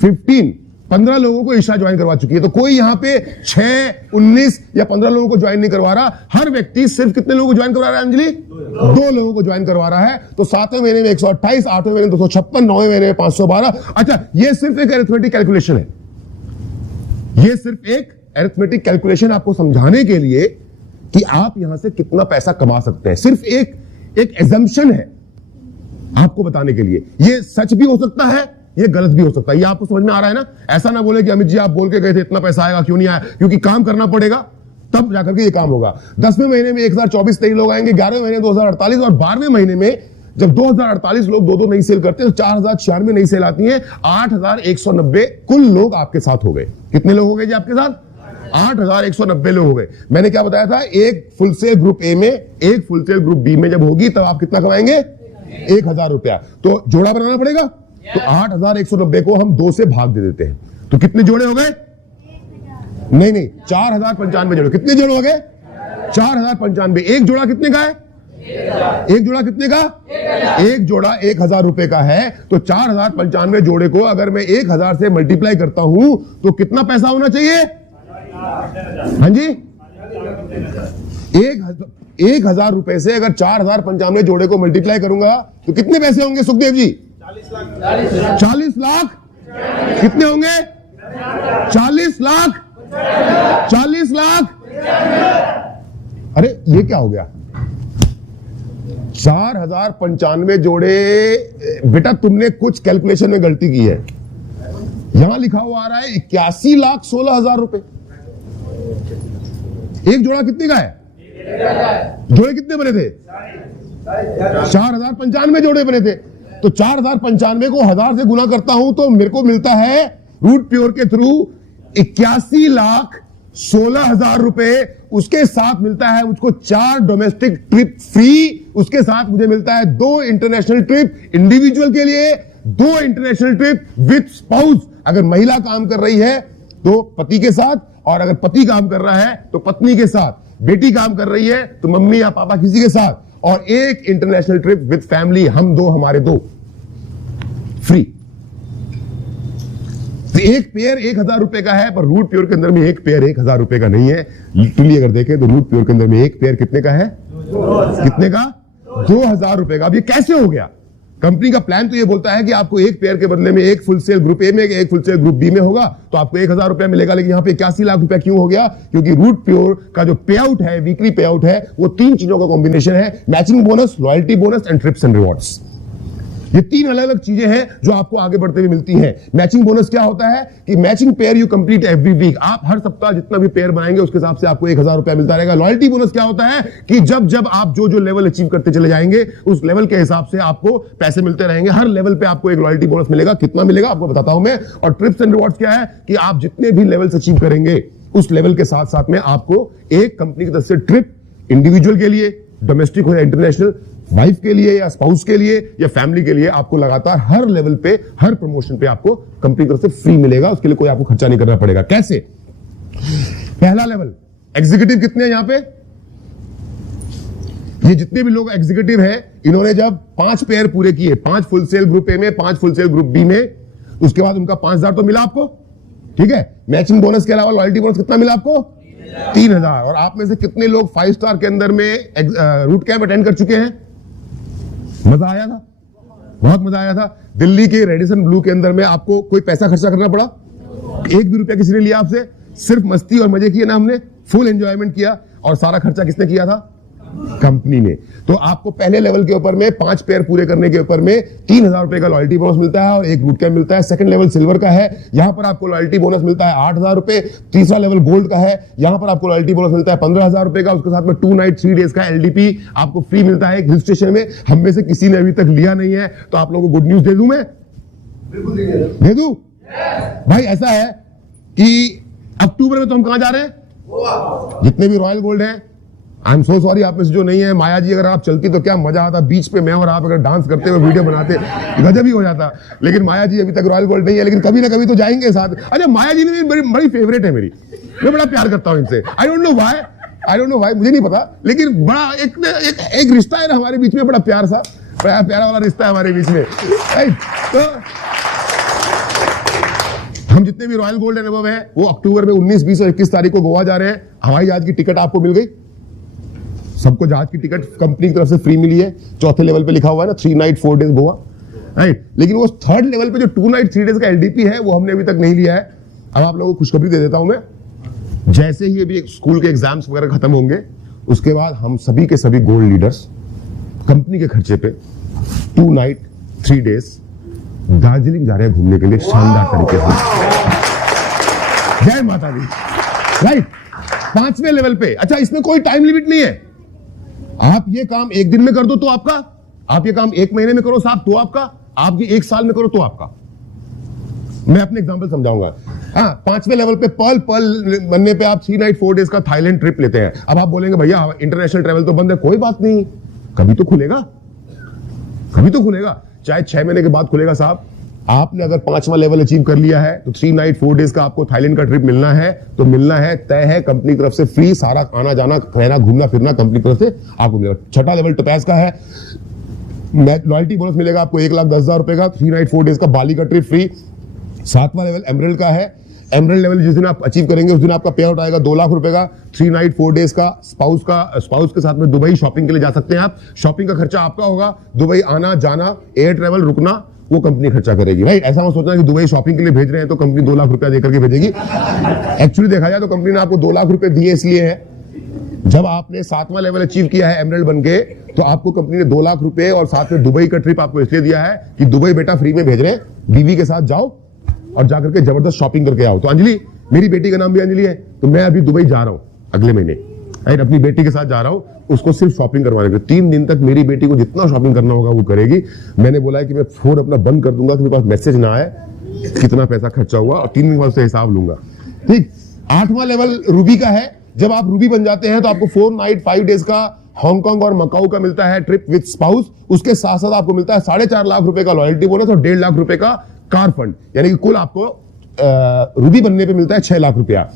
15 लोगों को ईशा ज्वाइन करवा चुकी है। तो कोई यहां पे 6, 19 या 15 लोगों को ज्वाइन नहीं करवा रहा। हर व्यक्ति सिर्फ कितने लोगों को ज्वाइन करवा रहा है अंजलि? 2 लोगों को ज्वाइन करवा रहा है। तो 7वें महीने में 128, 8वें महीने में 256, 9वें महीने में 512। अच्छा, ये सिर्फ एक अरिथमेटिक कैलकुलेशन है। ये सिर्फ एक अरिथमेटिक कैलकुलेशन आपको समझाने के लिए कि आप यहां से कितना पैसा कमा सकते हैं। सिर्फ एक एजम्पशन है आपको बताने के लिए। ये सच भी हो सकता है, ये गलत भी हो सकता है। ये आपको समझ में आ रहा है ना? ऐसा ना बोले कि अमित जी आप बोल के गए थे इतना पैसा आएगा, क्यों नहीं आया? क्योंकि काम करना पड़ेगा, तब जाकर के ये काम होगा। 10वें महीने में 1024 लोग आएंगे, 11वें महीने 2048 और 12वें महीने में जब 2048 लोग दो नई सेल करते हैं तो 4096 नई सेल आती है। 8190 कुल लोग आपके साथ हो गए। कितने लोग हो गए जी आपके साथ? 8190 लोग हो गए। मैंने क्या बताया था? एक फुल सेल ग्रुप ए में, एक फुल सेल ग्रुप बी में जब होगी तब आप कितना कमाएंगे? 1000 रुपया। तो जोड़ा बनाना पड़ेगा। तो 8190 को हम 2 से भाग दे देते हैं। तो कितने जोड़े हो गए? नहीं, 4095 जोड़े। कितने जोड़े हो गए? 4095। एक जोड़ा कितने का है? एक जोड़ा कितने का? एक जोड़ा 1000 रुपए का है। तो 4095 जोड़े को अगर मैं 1000 से मल्टीप्लाई करता हूं तो कितना पैसा होना चाहिए? हाँ जी, 1000 रुपए से अगर 4095 जोड़े को मल्टीप्लाई करूंगा तो कितने पैसे होंगे सुखदेव जी? 40 लाख। कितने होंगे? 40 लाख। 40 लाख। अरे ये क्या हो गया? 4095 जोड़े। बेटा तुमने कुछ कैलकुलेशन में गलती की है। यहां लिखा हुआ आ रहा है 81,16,000 रुपए। एक जोड़ा कितने का है? जोड़े कितने बने थे? 4095 जोड़े बने थे। तो 4095 को 1000 से गुना करता हूं तो मेरे को मिलता है रूट प्योर के थ्रू 81,16,000 रुपए। उसके साथ मिलता है मुझको 4 डोमेस्टिक ट्रिप फ्री। उसके साथ मुझे मिलता है 2 इंटरनेशनल ट्रिप इंडिविजुअल के लिए, 2 इंटरनेशनल ट्रिप विद स्पाउस। अगर महिला काम कर रही है तो पति के साथ, और अगर पति काम कर रहा है तो पत्नी के साथ, बेटी काम कर रही है तो मम्मी या पापा किसी के साथ, और एक इंटरनेशनल ट्रिप विद फैमिली, हम 2 हमारे 2 फ्री। तो एक पेयर 1000 रुपए का है, पर रूट प्योर के अंदर में एक पेयर 1000 रुपए का नहीं है। लिटरली अगर देखें तो रूट प्योर के अंदर में एक पेयर कितने का है? कितने का? 2000 रुपए का। अब ये कैसे हो गया? कंपनी का प्लान तो ये बोलता है कि आपको एक पेयर के बदले में एक फुल सेल ग्रुप ए में, एक फुल सेल ग्रुप बी में होगा तो आपको 1000 रुपया मिलेगा। लेकिन यहां पे 81 लाख रुपया क्यों हो गया? क्योंकि रूट प्योर का जो पे आउट है, वीकली पे आउट है, वो 3 चीजों का कॉम्बिनेशन है। Matching bonus, loyalty bonus and trips and rewards. ये 3 अलग अलग चीजें हैं जो आपको आगे बढ़ते हुए मिलती हैं। मैचिंग बोनस क्या होता है कि matching pair you complete every week. आप हर सप्ताह जितना भी पेयर बनाएंगे उसके हिसाब से आपको 1000 रुपया मिलता रहेगा। लॉयल्टी बोनस क्या होता है कि जब जब आप जो जो लेवल अचीव करते चले जाएंगे उस लेवल के हिसाब से आपको पैसे मिलते रहेंगे। हर लेवल पे आपको एक लॉयल्टी बोनस मिलेगा। कितना मिलेगा आपको बताता हूं मैं। और ट्रिप्स एंड रिवॉर्ड्स क्या है कि आप जितने भी लेवल्स अचीव करेंगे उस लेवल के साथ साथ में आपको एक कंपनी की तरफ से ट्रिप, इंडिविजुअल के लिए, डोमेस्टिक हो या इंटरनेशनल, वाइफ के लिए या स्पाउस के लिए या फैमिली के लिए, आपको लगातार हर लेवल पे, हर प्रमोशन पे आपको कंपनी की तरफ से फ्री मिलेगा। उसके लिए कोई आपको खर्चा नहीं करना पड़ेगा। कैसे? पहला लेवल एग्जीक्यूटिव कितने हैं यहां पे? ये जितने भी लोग एग्जीक्यूटिव हैं, इन्होंने जब 5 पेयर पूरे किए, 5 फुल सेल ग्रुप ए में, 5 फुल सेल ग्रुप बी में, उसके बाद उनका 5000 तो मिला आपको, ठीक है। मैचिंग बोनस के अलावा लॉयल्टी बोनस कितना मिला आपको? 3000। और आप में से कितने लोग 5 स्टार के अंदर में रूट कैंप अटेंड कर चुके हैं? मजा आया था, बहुत मजा आया था। दिल्ली के रेडिसन ब्लू के अंदर में आपको कोई पैसा खर्चा करना पड़ा? 1 भी रुपया किसी ने लिया आपसे? सिर्फ मस्ती और मजे किए ना हमने, फुल एंजॉयमेंट किया। और सारा खर्चा किसने किया था? कंपनी ने। तो आपको पहले लेवल के ऊपर में 5 पेयर पूरे करने के ऊपर में 3000 रुपए का लॉयल्टी बोनस मिलता है और एक रूट कैंप मिलता है। सेकंड लेवल सिल्वर का है, यहां पर आपको लॉयल्टी बोनस मिलता है 8000 रुपए। तीसरा लेवल गोल्ड का है, यहां पर आपको लॉयल्टी बोनस मिलता है 15000 रुपए का। उसके साथ में 2 नाइट 3 डेज का एलडीपी आपको फ्री मिलता है एक हिल स्टेशन में। हम में से किसी ने अभी तक लिया नहीं है तो आप लोगों को गुड न्यूज दे दूं मैं? दे दूं? भाई ऐसा है कि अक्टूबर में तो हम कहां जा रहे हैं? जितने भी रॉयल गोल्ड है, आई एम सो सॉरी आप में से जो नहीं है, माया जी अगर आप चलती तो क्या मजा आता, बीच पे मैं और आप अगर डांस करते हुए वीडियो बनाते गजब ही हो जाता। लेकिन माया जी अभी तक रॉयल गोल्ड नहीं है, लेकिन कभी ना कभी तो जाएंगे साथ। अच्छा, माया जी ने बड़ी फेवरेट है मेरी, मैं बड़ा प्यार करता हूं इनसे। आई डोंट नो व्हाई, मुझे नहीं पता, लेकिन बड़ा एक रिश्ता है ना हमारे बीच में, बड़ा प्यारा वाला रिश्ता है हमारे बीच में। तो हम जितने भी रॉयल गोल्ड एंड अबव है वो अक्टूबर में 19, 20 और 21 तारीख को गोवा जा रहे हैं। हवाई जहाज की टिकट आपको मिल गई, सबको जहाज की टिकट कंपनी की तरफ से फ्री मिली है। चौथे लेवल पे लिखा हुआ है ना 3 नाइट 4 डेज गोवा, राइट। लेकिन वो थर्ड लेवल पे जो 2 नाइट 3 डेज का एलडीपी है वो हमने अभी तक नहीं लिया है। अब आप लोगों को खुशखबरी दे देता हूं मैं, जैसे ही अभी स्कूल के एग्जाम्स वगैरह खत्म होंगे उसके बाद हम सभी के सभी गोल्ड लीडर्स कंपनी के खर्चे पे 2 नाइट 3 डेज दार्जिलिंग जा रहे हैं घूमने के लिए शानदार तरीके से। जय माता दी, राइट। 5वें लेवल पे, अच्छा इसमें कोई टाइम लिमिट नहीं है। आप ये काम 1 दिन में कर दो तो आपका, आप ये काम 1 महीने में करो साहब तो आपका, आप ये 1 साल में करो तो आपका। मैं अपने एग्जांपल समझाऊंगा। हाँ, 5वें लेवल पे पर्ल बनने पे आप 3 नाइट 4 डेज का थाईलैंड ट्रिप लेते हैं। अब आप बोलेंगे भैया इंटरनेशनल ट्रेवल तो बंद है, कोई बात नहीं, कभी तो खुलेगा, कभी तो खुलेगा, चाहे 6 महीने के बाद खुलेगा साहब। आपने अगर 5वां लेवल अचीव कर लिया है तो 3 नाइट 4 डेज का आपको थाईलैंड का ट्रिप मिलना है तो मिलना है, तय है, कंपनी की तरफ से फ्री, सारा आना जाना रहना घूमना फिरना कंपनी की तरफ से आपको मिलेगा। 6ठा लेवल टोपैज का है, लॉयल्टी बोनस मिलेगा आपको 1,10,000 रुपए का, 3 नाइट 4 डेज का बाली का ट्रिप फ्री। 7वां लेवल एमरल्ड का है, एमरल्ड लेवल जिस दिन आप अचीव करेंगे उस दिन आपका पे आउट आएगा 2 लाख रुपए का, 3 नाइट 4 डेज का। स्पाउस के साथ में दुबई शॉपिंग के लिए जा सकते हैं आप, शॉपिंग का खर्चा आपका होगा, दुबई आना जाना, एयर ट्रेवल रुकना वो कंपनी खर्चा करेगी, राइट। ऐसा मत सोचना कि दुबई शॉपिंग के लिए भेज रहे हैं तो कंपनी 2 लाख रुपया देकर के भेजेगी। एक्चुअली देखा जाए तो कंपनी ने आपको 2 लाख रुपए दिए इसलिए है, जब आपने 7वां लेवल अचीव किया है एमरल्ड बन के तो आपको कंपनी ने 2 लाख रुपए और साथ में दुबई का ट्रिप आपको इसलिए दिया है कि दुबई बेटा फ्री में भेज रहे हैं, बीवी के साथ जाओ और जाकर के जबरदस्त शॉपिंग करके आओ। तो अंजलि, मेरी बेटी का नाम भी अंजलि है, तो मैं अभी दुबई जा रहा हूं अगले महीने, राइट, अपनी बेटी के साथ जा रहा हूं, उसको सिर्फ शॉपिंग करवाने के लिए। 3 दिन तक मेरी बेटी को जितना शॉपिंग करना होगा वो करेगी। मैंने बोला है कि मैं फोन अपना बंद कर दूंगा कि मेरे पास मैसेज ना आए कितना पैसा खर्चा हुआ, और 3 दिन बाद से हिसाब लूंगा, ठीक। 8वां लेवल रूबी का है, जब आप रूबी बन जाते हैं तो आपको 4 नाइट 5 डेज का हांगकांग और मकाऊ का मिलता है ट्रिप विद स्पाउस। उसके साथ साथ आपको मिलता है 4.5 लाख रुपए का लॉयल्टी बोनस और 1.5 लाख रुपए का कार फंड, यानी कि कुल आपको रूबी बनने पे मिलता है 6 लाख रुपया।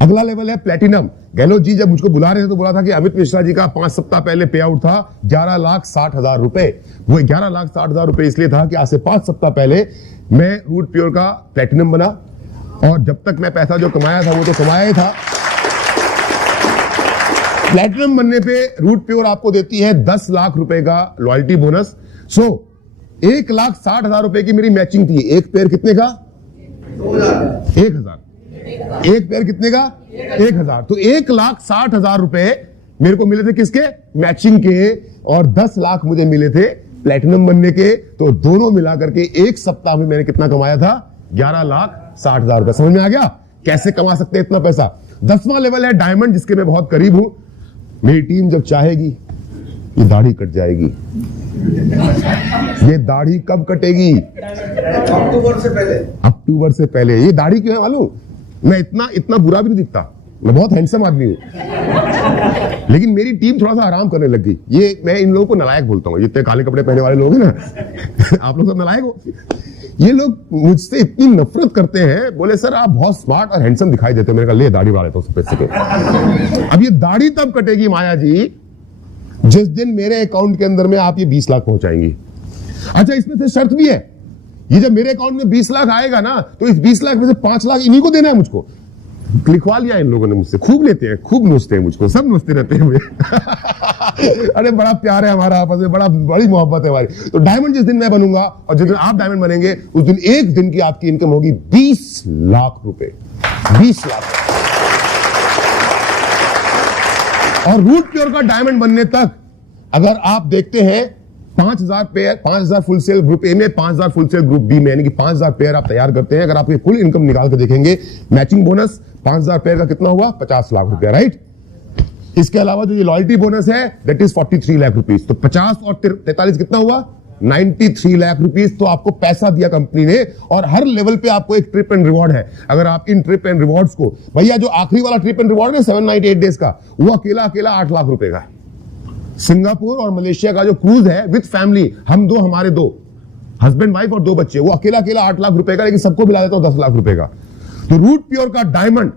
अगला लेवल है प्लेटिनम। गहलोत जी जब मुझको बुला रहे थे तो बोला था कि अमित मिश्रा जी का 5 सप्ताह पहले पे आउट था 11,60,000 रुपए। वो 11,60,000 रुपए इसलिए था कि आज से 5 सप्ताह पहले मैं रूट प्योर का प्लेटिनम बना, और जब तक मैं पैसा जो कमाया था वो तो कमाया ही था। प्लेटिनम बनने पे रूट प्योर आपको देती है 10 लाख रुपए का लॉयल्टी बोनस। 1,60,000 रुपए की मेरी मैचिंग थी। एक पेयर कितने का? 1,000। एक पेयर कितने का? 1,000। तो 1,60,000 रुपए मेरे को मिले थे किसके? मैचिंग के, और 10 लाख मुझे मिले थे प्लेटिनम बनने के। तो दोनों मिलाकर के एक सप्ताह में मैंने कितना कमाया था? 11,60,000 रुपए। समझ में आ गया कैसे कमा सकते हैं इतना पैसा? 10वां लेवल है डायमंड, जिसके मैं बहुत करीब हूं। मेरी टीम जब चाहेगी ये दाढ़ी कट जाएगी। ये दाढ़ी कब कटेगी? अक्टूबर से पहले। अक्टूबर से पहले। ये दाढ़ी क्यों है मालूम? मैं इतना बुरा भी नहीं दिखता, मैं बहुत हैंडसम आदमी हूं, लेकिन मेरी टीम थोड़ा सा आराम करने लग गई। ये मैं इन लोगों को नालायक बोलता हूं, जितने काले कपड़े पहने वाले लोग हैं ना आप लोग सब नालायक हो। ये लोग मुझसे इतनी नफरत करते हैं, बोले सर आप बहुत स्मार्ट और हैंडसम दिखाई देते हो। मैंने कहा ले दाढ़ी बढ़ा लेता हूं पैसे के। अब ये दाढ़ी तब कटेगी माया जी जिस दिन मेरे अकाउंट के अंदर में आप ये 20 लाख पहुंचाएंगी। अच्छा, इसमें से शर्त भी है, ये जब मेरे अकाउंट में 20 लाख आएगा ना तो इस 20 लाख में से 5 लाख इन्हीं को देना है मुझको। लिखवा लिया इन लोगों ने मुझसे, खूब लेते हैं, खूब नोचते हैं मुझको, सब नोचते रहते हैं मुझे। अरे बड़ा प्यार है हमारा आपस में, बड़ी मोहब्बत है हमारी। तो डायमंड जिस दिन मैं बनूंगा और जिस दिन आप डायमंड बनेंगे उस दिन एक दिन की आपकी इनकम होगी 20 लाख रुपए। 20 लाख। और रूट प्योर का डायमंड बनने तक अगर आप देखते हैं 5,000 pair, 5,000 full sale group A में, 5,000 फुल सेल ग्रुप बी में, यानी कि 5,000 पेयर आप तैयार करते हैं। अगर आप ये फुल इनकम निकाल के देखेंगे, मैचिंग बोनस 5,000 पेयर का कितना हुआ? 50 लाख रुपया, राइट। इसके अलावा जो ये लॉयल्टी बोनस है दैट इज 43 लाख रुपीज। तो 50 और 43 कितना हुआ? 93 लाख रुपीज। तो आपको पैसा दिया कंपनी ने, और हर लेवल पे आपको एक ट्रिप एंड रिवॉर्ड है। अगर आप इन ट्रिप एंड रिवॉर्ड्स को, भैया जो आखिरी वाला ट्रिप एंड रिवॉर्ड है 7 नाइट 8 डेज का, वो अकेला 8 लाख रुपए का है। सिंगापुर और मलेशिया का जो क्रूज है विद फैमिली, हम दो, हमारे 2 हस्बैंड वाइफ और 2 बच्चे, वो अकेला 8 लाख रुपए का, लेकिन सबको मिला देता हूं 10 लाख रुपए का। तो रूट प्योर का डायमंड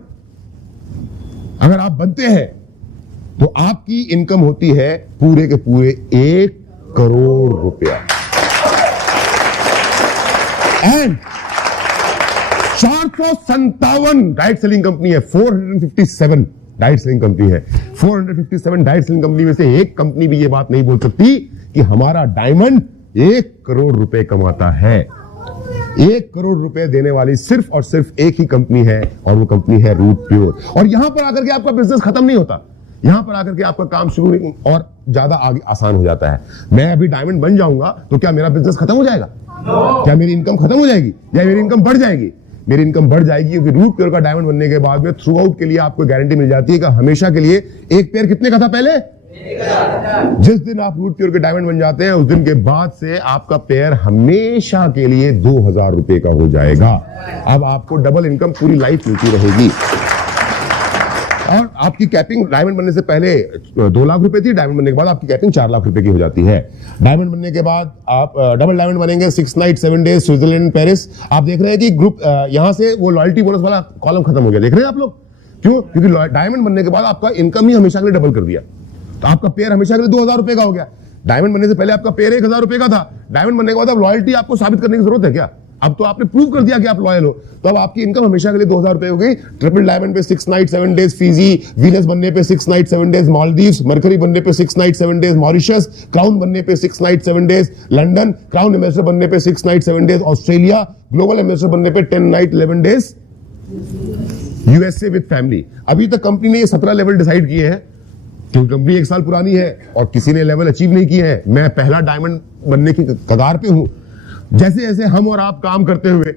अगर आप बनते हैं तो आपकी इनकम होती है पूरे के पूरे 1 करोड़ रुपया। एंड 457 डायरेक्ट सेलिंग कंपनी है, 457 डायरेक्ट सेलिंग कंपनी है। 457 डायरेक्ट सेलिंग कंपनी में से एक कंपनी भी ये बात नहीं बोल सकती कि हमारा डायमंड 1 करोड़ रुपए कमाता है। 1 करोड़ रुपए देने वाली सिर्फ और सिर्फ एक ही कंपनी है, और वो कंपनी है रूट प्योर। और यहां पर आकर के आपका बिजनेस खत्म नहीं होता, यहां पर आकर के आपका काम शुरू नहीं और ज्यादा आगे आसान हो जाता है। मैं अभी डायमंड बन जाऊंगा तो क्या मेरा बिजनेस खत्म हो जाएगा? क्या मेरी इनकम खत्म हो जाएगी या मेरी इनकम बढ़ जाएगी? मेरी इनकम बढ़ जाएगी, क्योंकि रूट पेयर का डायमंड बनने के बाद में थ्रू आउट के लिए आपको गारंटी मिल जाती है कि हमेशा के लिए एक पेयर कितने का था पहले? जिस दिन आप रूट पेयर के डायमंड बन जाते हैं उस दिन के बाद से आपका पेयर हमेशा के लिए 2000 रुपए का हो जाएगा। अब आपको डबल इनकम पूरी लाइफ मिलती रहेगी। और आपकी कैपिंग डायमंड बनने से पहले 2 लाख रुपए थी, डायमंड बनने के बाद आपकी कैपिंग 4 लाख रुपए की हो जाती है। डायमंड बनने के बाद आप डबल डायमंड बनेंगे, 6 नाइट 7 डेज स्विट्जरलैंड पेरिस। आप देख रहे हैं कि ग्रुप यहां से वो लॉयल्टी बोनस वाला कॉलम खत्म हो गया, देख रहे हैं आप लोग? क्यों? क्योंकि डायमंड बनने के बाद आपका इनकम ही हमेशा के लिए डबल कर दिया, तो आपका पेयर हमेशा के लिए 2000 रुपए का हो गया। डायमंड बनने से पहले आपका पेयर 1000 रुपए का था, डायमंड बनने के बाद अब लॉयल्टी आपको साबित करने की जरूरत है क्या? अब तो आपने प्रूव कर दिया कि आप लॉयल हो, तो अब आपकी इनकम हमेशा के लिए 2000 रुपए हो गई। ट्रिपल डायमंड पे 6 नाइट 7 डेज फीजी, वीनस बनने पे 6 नाइट 7 डेज मालदीव्स, मरकरी बनने पे 6 नाइट 7 डेज मॉरिशस, क्राउन बनने पे 6 night 7 days London, crown ambassador बनने पे 6 night 7 days Australia, global ambassador बनने पे 10 night 11 days USA with family. अभी तक कंपनी ने ये 17 लेवल डिसाइड किए हैं, क्योंकि कंपनी 1 साल पुरानी है और किसी ने लेवल अचीव नहीं किए हैं। मैं पहला डायमंड बनने की कगार पे हूं। जैसे जैसे हम और आप काम करते हुए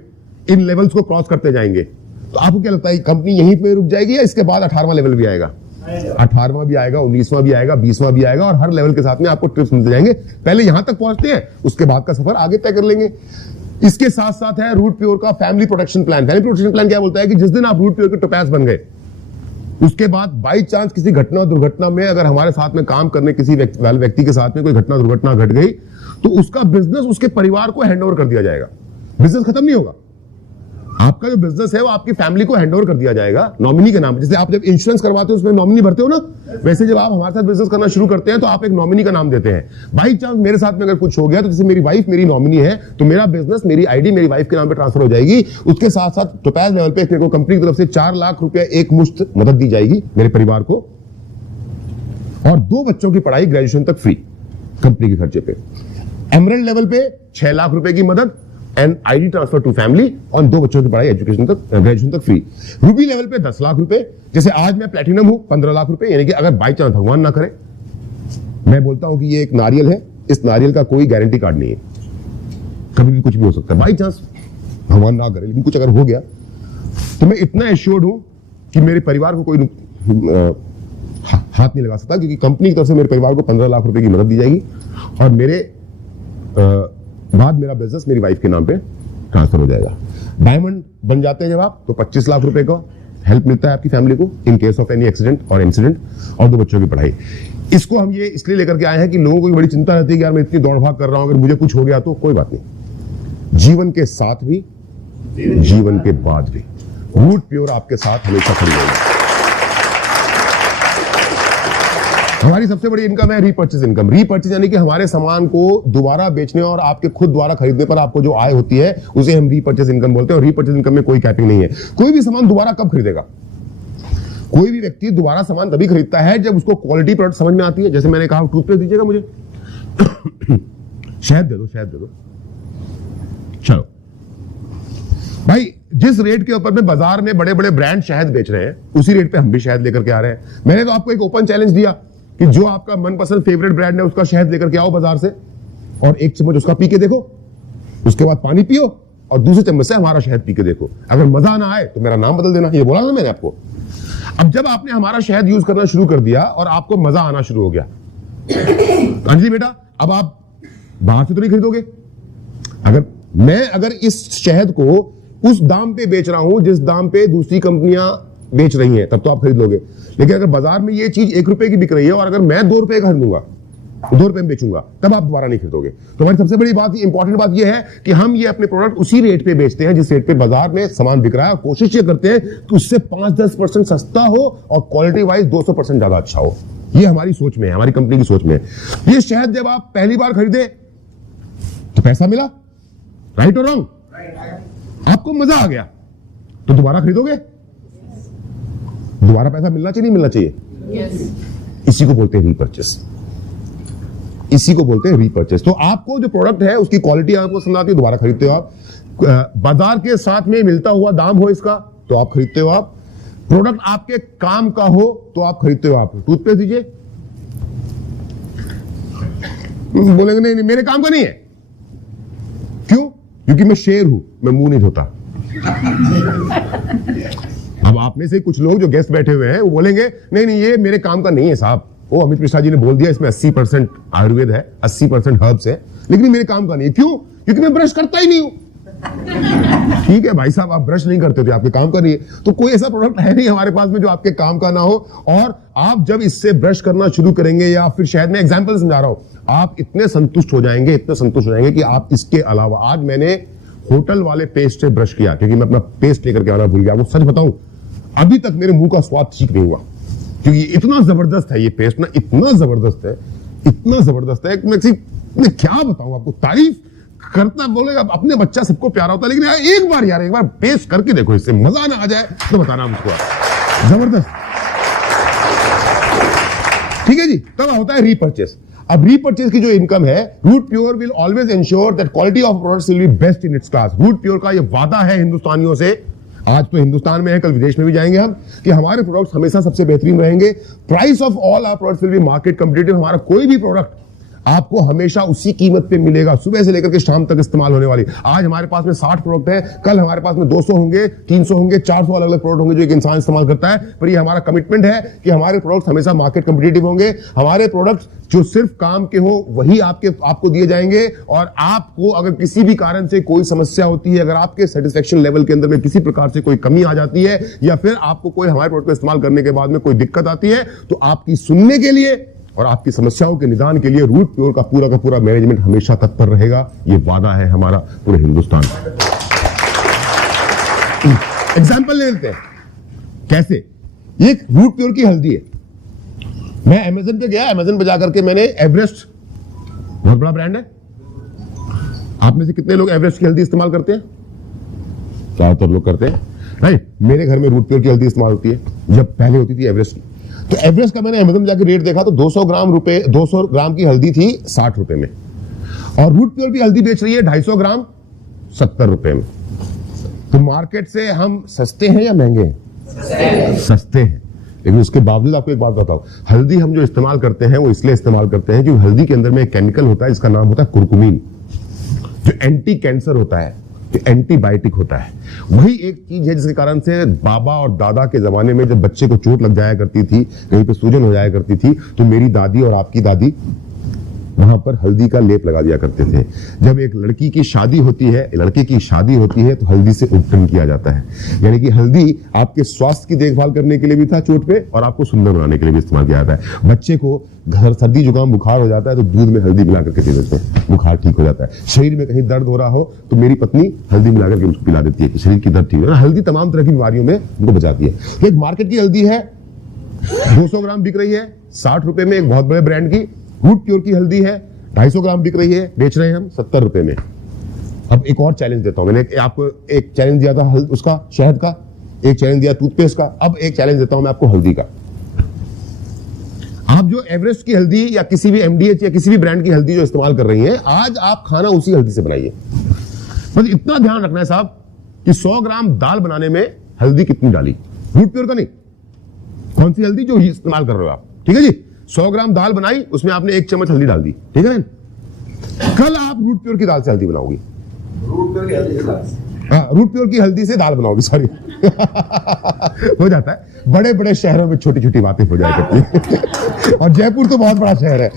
इन लेवल्स को क्रॉस करते जाएंगे, तो आपको क्या लगता है कंपनी यहीं पे रुक जाएगी या इसके बाद 18वां लेवल भी आएगा? 18वां भी आएगा, 19वां भी आएगा, 20वां भी आएगा, और हर लेवल के साथ में आपको टिप्स मिलते जाएंगे। पहले यहां तक पहुंचते हैं, उसके बाद का सफर आगे तय कर लेंगे। इसके साथ साथ है रूट प्योर का family protection plan. Family protection plan क्या बोलता है कि जिस दिन आप रूट प्योर के टोपैज बन गए, उसके बाद बाई चांस किसी घटना दुर्घटना में अगर हमारे साथ में काम करने किसी व्यक्ति के साथ में कोई घटना दुर्घटना घट गई, तो उसका बिजनेस उसके परिवार को हैंडओवर कर दिया जाएगा। बिजनेस खत्म नहीं होगा, आपका जो बिजनेस है वो आपकी फैमिली को हैंडओवर कर दिया जाएगा नॉमिनी के नाम। जैसे आप जब इंश्योरेंस करवाते हो उसमें नॉमिनी भरते हो ना, वैसे जब आप हमारे साथ बिजनेस करना शुरू करते हैं तो आप एक नॉमिनी का नाम देते हैं। बाई चांस मेरे साथ में अगर कुछ हो गया, तो जैसे मेरी वाइफ मेरी नॉमिनी है, तो मेरा बिजनेस मेरी आईडी मेरी वाइफ के नाम पे ट्रांसफर हो जाएगी। उसके साथ साथ टोपैज लेवल पे मेरे को कंपनी की तरफ से 4 लाख रुपया एक मुश्त मदद दी जाएगी मेरे परिवार को, और 2 बच्चों की पढ़ाई ग्रेजुएशन तक फ्री कंपनी के खर्चे पे। एमरल्ड लेवल पे 6 लाख रुपए की मदद and ID transfer to family, और 2 बच्चों की पढ़ाई एजुकेशन तक ग्रेजुएशन तक फ्री। रूबी लेवल पे 10 लाख रुपए, जैसे आज मैं प्लेटिनम हूं 15 लाख रुपए, यानी कि अगर बाई चांस भगवान ना करे, मैं बोलता हूं कि ये एक नारियल है, इस नारियल का कोई गारंटी कार्ड नहीं है, कभी भी कुछ भी हो सकता है, बाई चांस भगवान ना करे, लेकिन कुछ अगर हो गया तो मैं इतना एश्योर्ड हूं कि मेरे परिवार को कोई हाथ नहीं लगा सकता, क्योंकि कंपनी की तरफ से मेरे परिवार को 15 लाख रुपए की मदद दी जाएगी, और मेरे बाद मेरा बिजनेस मेरी वाइफ के नाम पे ट्रांसफर हो जाएगा। डायमंड बन जाते हैं जब आप, तो 25 लाख रुपए का हेल्प मिलता है आपकी फैमिली को in case of any accident और इंसिडेंट, और 2 बच्चों की पढ़ाई। इसको हम ये इसलिए लेकर के आए हैं कि लोगों को बड़ी चिंता रहती है कि यार मैं इतनी दौड़ भाग कर रहा हूं, अगर मुझे कुछ हो गया तो कोई बात नहीं, जीवन के साथ भी जीवन के बाद भी रूट प्योर आपके साथ हमेशा खड़ी रहेगी। हमारी सबसे बड़ी इनकम है रीपर्चेज इनकम। रीपर्चेज यानी कि हमारे सामान को दोबारा बेचने और आपके खुद द्वारा खरीदने पर आपको जो आय होती है उसे हम रीपर्चेज इनकम बोलते हैं। और रीपर्चेज इनकम में कोई कैपिंग नहीं है। कोई भी सामान दोबारा कब खरीदेगा? कोई भी व्यक्ति दोबारा सामान तभी खरीदता है जब उसको क्वालिटी प्रोडक्ट समझ में आती है। जैसे मैंने कहा टूथपेस्ट दीजिएगा मुझे, शहद दे दो, शहद दे दो, चलो भाई, जिस रेट के ऊपर में बाजार में बड़े बड़े ब्रांड शहद बेच रहे हैं उसी रेट पे हम भी शहद लेकर के आ रहे हैं। मैंने तो आपको एक ओपन चैलेंज दिया कि जो आपका मनपसंद फेवरेट ब्रांड है उसका शहद लेकर के आओ बाजार से, और 1 चम्मच उसका पी के देखो, उसके बाद पानी पियो और दूसरे चम्मच से हमारा शहद पी के देखो। अगर मजा ना आए तो मेरा नाम बदल देना, ये बोला ना मैंने आपको। अब जब आपने हमारा शहद यूज करना शुरू कर दिया और आपको मजा आना शुरू हो गया, अंजलि बेटा अब आप बाहर से तो नहीं खरीदोगे। अगर इस शहद को उस दाम पे बेच रहा हूं जिस दाम पे दूसरी कंपनियां बेच रही हैं, तब तो आप खरीद लोगे। लेकिन अगर बाजार में ये चीज 1 रुपए की बिक रही है और अगर मैं 2 रुपए का खरीदूंगा, 2 रुपए में बेचूंगा, तब आप दोबारा नहीं खरीदोगे। तो हमारी सबसे बड़ी बात, इंपॉर्टेंट बात यह है कि हम ये अपने प्रोडक्ट उसी रेट पे बेचते हैं जिस रेट पे बाजार में सामान बिक रहा है, और कोशिश ये करते हैं कि उससे 5-10% सस्ता हो और क्वालिटी वाइज 200% ज्यादा अच्छा हो। ये हमारी सोच में है, हमारी कंपनी की सोच में है। ये शहद जब आप पहली बार खरीदे तो पैसा मिला, राइट और रॉन्ग? आपको मजा आ गया, तो दोबारा खरीदोगे? दोबारा पैसा मिलना चाहिए नहीं मिलना चाहिए? इसी को बोलते हैं रीपर्चेस, इसी को बोलते हैं रीपर्चेस। तो आपको जो प्रोडक्ट है उसकी क्वालिटी आपको पसंद आती है, दोबारा खरीदते हो आप। बाजार के साथ में मिलता हुआ दाम हो इसका तो आप खरीदते हो आप। प्रोडक्ट आपके काम का हो तो आप खरीदते हो आप। टूथपेस्ट दीजिए, बोलेंगे नहीं, नहीं मेरे काम का नहीं है। क्यों? क्योंकि मैं शेर हूं, मैं मुंह नहीं धोता। अब आप में से कुछ लोग जो गेस्ट बैठे हुए हैं वो बोलेंगे नहीं नहीं ये मेरे काम का नहीं है साहब, वो अमित मिश्रा जी ने बोल दिया इसमें 80% आयुर्वेद है, 80% हर्ब्स है, लेकिन मेरे काम का नहीं है। क्यों? क्योंकि मैं ब्रश करता ही नहीं हूं। ठीक है भाई साहब, आप ब्रश नहीं करते थे, आपके काम का नहीं है, तो कोई ऐसा प्रोडक्ट है नहीं हमारे पास में जो आपके काम का ना हो। और आप जब इससे ब्रश करना शुरू करेंगे, या फिर शायद मैं एग्जांपल समझा रहा हूं, आप इतने संतुष्ट हो जाएंगे, इतने संतुष्ट हो जाएंगे कि आप इसके अलावा, आज मैंने होटल वाले पेस्ट से ब्रश किया क्योंकि मैं अपना पेस्ट लेकर के आना भूल गया। आपको सच बताऊं, अभी तक मेरे मुंह का स्वाद ठीक नहीं हुआ, क्योंकि इतना जबरदस्त है ये पेस्ट ना, इतना जबरदस्त है, इतना जबरदस्त है कि मैं क्या बताऊं आपको। तारीफ करता बोलेगा अपने बच्चा सबको प्यारा होता है, लेकिन यार एक बार पेस्ट करके देखो, इससे मजा ना आ जाए तो बताना मुझको। जबरदस्त, ठीक है जी। तब होता है रीपर्चेस। अब रीपर्चेस की जो इनकम है, root pure will always ensure that quality of products will be best in its class. Root pure का ये वादा है हिंदुस्तानियों से, आज तो हिंदुस्तान में है, कल विदेश में भी जाएंगे हम, कि हमारे प्रोडक्ट्स हमेशा सबसे बेहतरीन रहेंगे। Price of all our products will be market competitive. हमारा कोई भी प्रोडक्ट आपको हमेशा उसी कीमत पे मिलेगा, सुबह से लेकर के शाम तक इस्तेमाल होने वाली। आज हमारे पास में 60 प्रोडक्ट है, कल हमारे पास में 200 होंगे, 300 होंगे, 400 अलग अलग प्रोडक्ट होंगे जो एक इंसान इस्तेमाल करता है। पर ये हमारा कमिटमेंट है कि हमारे प्रोडक्ट हमेशा मार्केट कॉम्पिटिटिव होंगे। हमारे प्रोडक्ट जो सिर्फ काम के हो वही आपको दिए जाएंगे। और आपको अगर किसी भी कारण से कोई समस्या होती है, अगर आपके सेटिस्फेक्शन लेवल के अंदर में किसी प्रकार से कोई कमी आ जाती है, या फिर आपको कोई हमारे प्रोडक्ट को इस्तेमाल करने के बाद में कोई दिक्कत आती है, तो आपकी सुनने के लिए और आपकी समस्याओं के निदान के लिए रूट प्योर का पूरा मैनेजमेंट हमेशा तत्पर रहेगा। ये वादा है हमारा पूरे हिंदुस्तान में। एग्जाम्पल ले लेते हैं, कैसे? ये रूट प्योर की हल्दी है। मैं अमेज़न पे गया, अमेज़न पे जाकर के मैंने एवरेस्ट, बहुत बड़ा ब्रांड है, आप में से कितने लोग एवरेस्ट की हल्दी इस्तेमाल करते हैं? ज्यादातर लोग करते हैं, राइट। मेरे घर में रूट प्योर की हल्दी इस्तेमाल होती है, जब पहले होती थी एवरेस्ट की। तो एवरेस्ट का मैंने अमेज़न में जाकर रेट देखा तो 200 ग्राम की हल्दी थी 60 रुपए में, और रूट प्योर की हल्दी बेच रही है 250 ग्राम 70 रुपए में। तो मार्केट से हम सस्ते हैं या महंगे हैं? सस्ते हैं। लेकिन उसके बावजूद आपको एक बात बताओ, हल्दी हम जो इस्तेमाल करते हैं वो इसलिए इस्तेमाल करते हैं क्योंकि हल्दी के अंदर में एक केमिकल होता है जिसका नाम होता है कुरकुमीन, जो एंटी कैंसर होता है, जो एंटीबायोटिक होता है। वही एक चीज है जिसके कारण से बाबा और दादा के जमाने में जब बच्चे को चोट लग जाया करती थी, कहीं पे सूजन हो जाया करती थी, तो मेरी दादी और आपकी दादी वहां पर हल्दी का लेप लगा दिया करते थे। जब एक लड़की की शादी होती है, लड़के की शादी होती है, तो हल्दी से उपटन किया जाता है। यानी कि हल्दी आपके स्वास्थ्य की देखभाल करने के लिए भी था चोट पे, और आपको सुंदर बनाने के लिए भी इस्तेमाल किया जाता है। बच्चे को घर सर्दी जुकाम बुखार हो जाता है तो दूध में हल्दी मिला करके दे देते हैं, बुखार ठीक हो जाता है। शरीर में कहीं दर्द हो रहा हो तो मेरी पत्नी हल्दी मिला करके उसको पिला देती है कि शरीर की दर्द ठीक है। हल्दी तमाम तरह की बीमारियों में उनको बचाती है। तो एक मार्केट की हल्दी है, 200 ग्राम बिक रही है 60 रुपए में, एक बहुत बड़े ब्रांड की। रूट प्योर की हल्दी है 250 ग्राम बिक रही है, बेच रहे हैं हम 70 रुपए में। अब एक और चैलेंज देता हूं, मैंने आपको एक चैलेंज दिया था उसका शहद का, एक चैलेंज दिया टूथपेस्ट का, अब एक चैलेंज देता हूं मैं आपको हल्दी का। आप जो एवरेस्ट की हल्दी या किसी भी एमडीएच या किसी भी ब्रांड की हल्दी जो इस्तेमाल कर रही हैं, आज आप खाना उसी हल्दी से बनाइए। बस इतना ध्यान रखना है साहब कि 100 ग्राम दाल बनाने में हल्दी कितनी डाली, रूट प्योर का नहीं, कौन सी हल्दी जो इस्तेमाल कर रहे हो आप, ठीक है जी। 100 ग्राम दाल बनाई, उसमें आपने 1 चम्मच हल्दी डाल दी, ठीक है। कल आप रूट प्योर की दाल से हल्दी बनाओगी, रूट प्योर की हल्दी से दाल बनाओगी, सॉरी हो जाता है, बड़े बड़े शहरों में छोटी छोटी बातें हो जाया करती है और जयपुर तो बहुत बड़ा शहर है।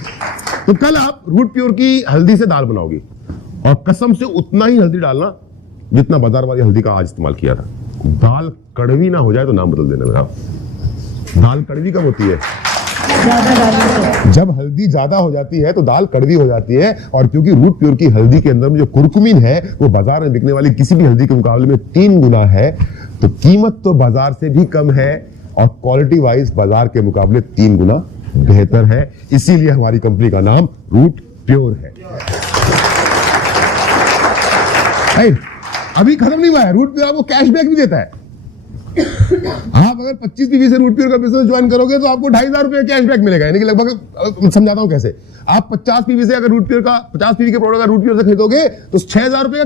तो कल आप रूट प्योर की हल्दी से दाल बनाओगी, और कसम से उतना ही हल्दी डालना जितना बाजार वाली हल्दी का आज इस्तेमाल किया था। दाल कड़वी ना हो जाए तो नाम बदल देना मेरा। दाल कड़वी कब होती है? जब हल्दी ज्यादा हो जाती है तो दाल कड़वी हो जाती है। और क्योंकि रूट प्योर की हल्दी के अंदर में जो कुरकुमीन है वो बाजार में बिकने वाली किसी भी हल्दी के मुकाबले में 3 गुना है, तो कीमत तो बाजार से भी कम है और क्वालिटी वाइज बाजार के मुकाबले 3 गुना बेहतर है। इसीलिए हमारी कंपनी का नाम रूट प्योर है। अभी खत्म नहीं हुआ है, रूट प्योर आपको कैशबैक भी देता है। आप अगर 25 पीवी से रूट प्योर का बिजनेस ज्वाइन करोगे तो आपको 2,500 रुपए कैशबैक मिलेगा, यानी कि लगभग समझाता हूं कैसे। आप 50 पीवी से अगर रूट प्योर का 50 पीवी के प्रोडक्ट का रूट प्योर से खरीदोगे तो 6,000 रुपए का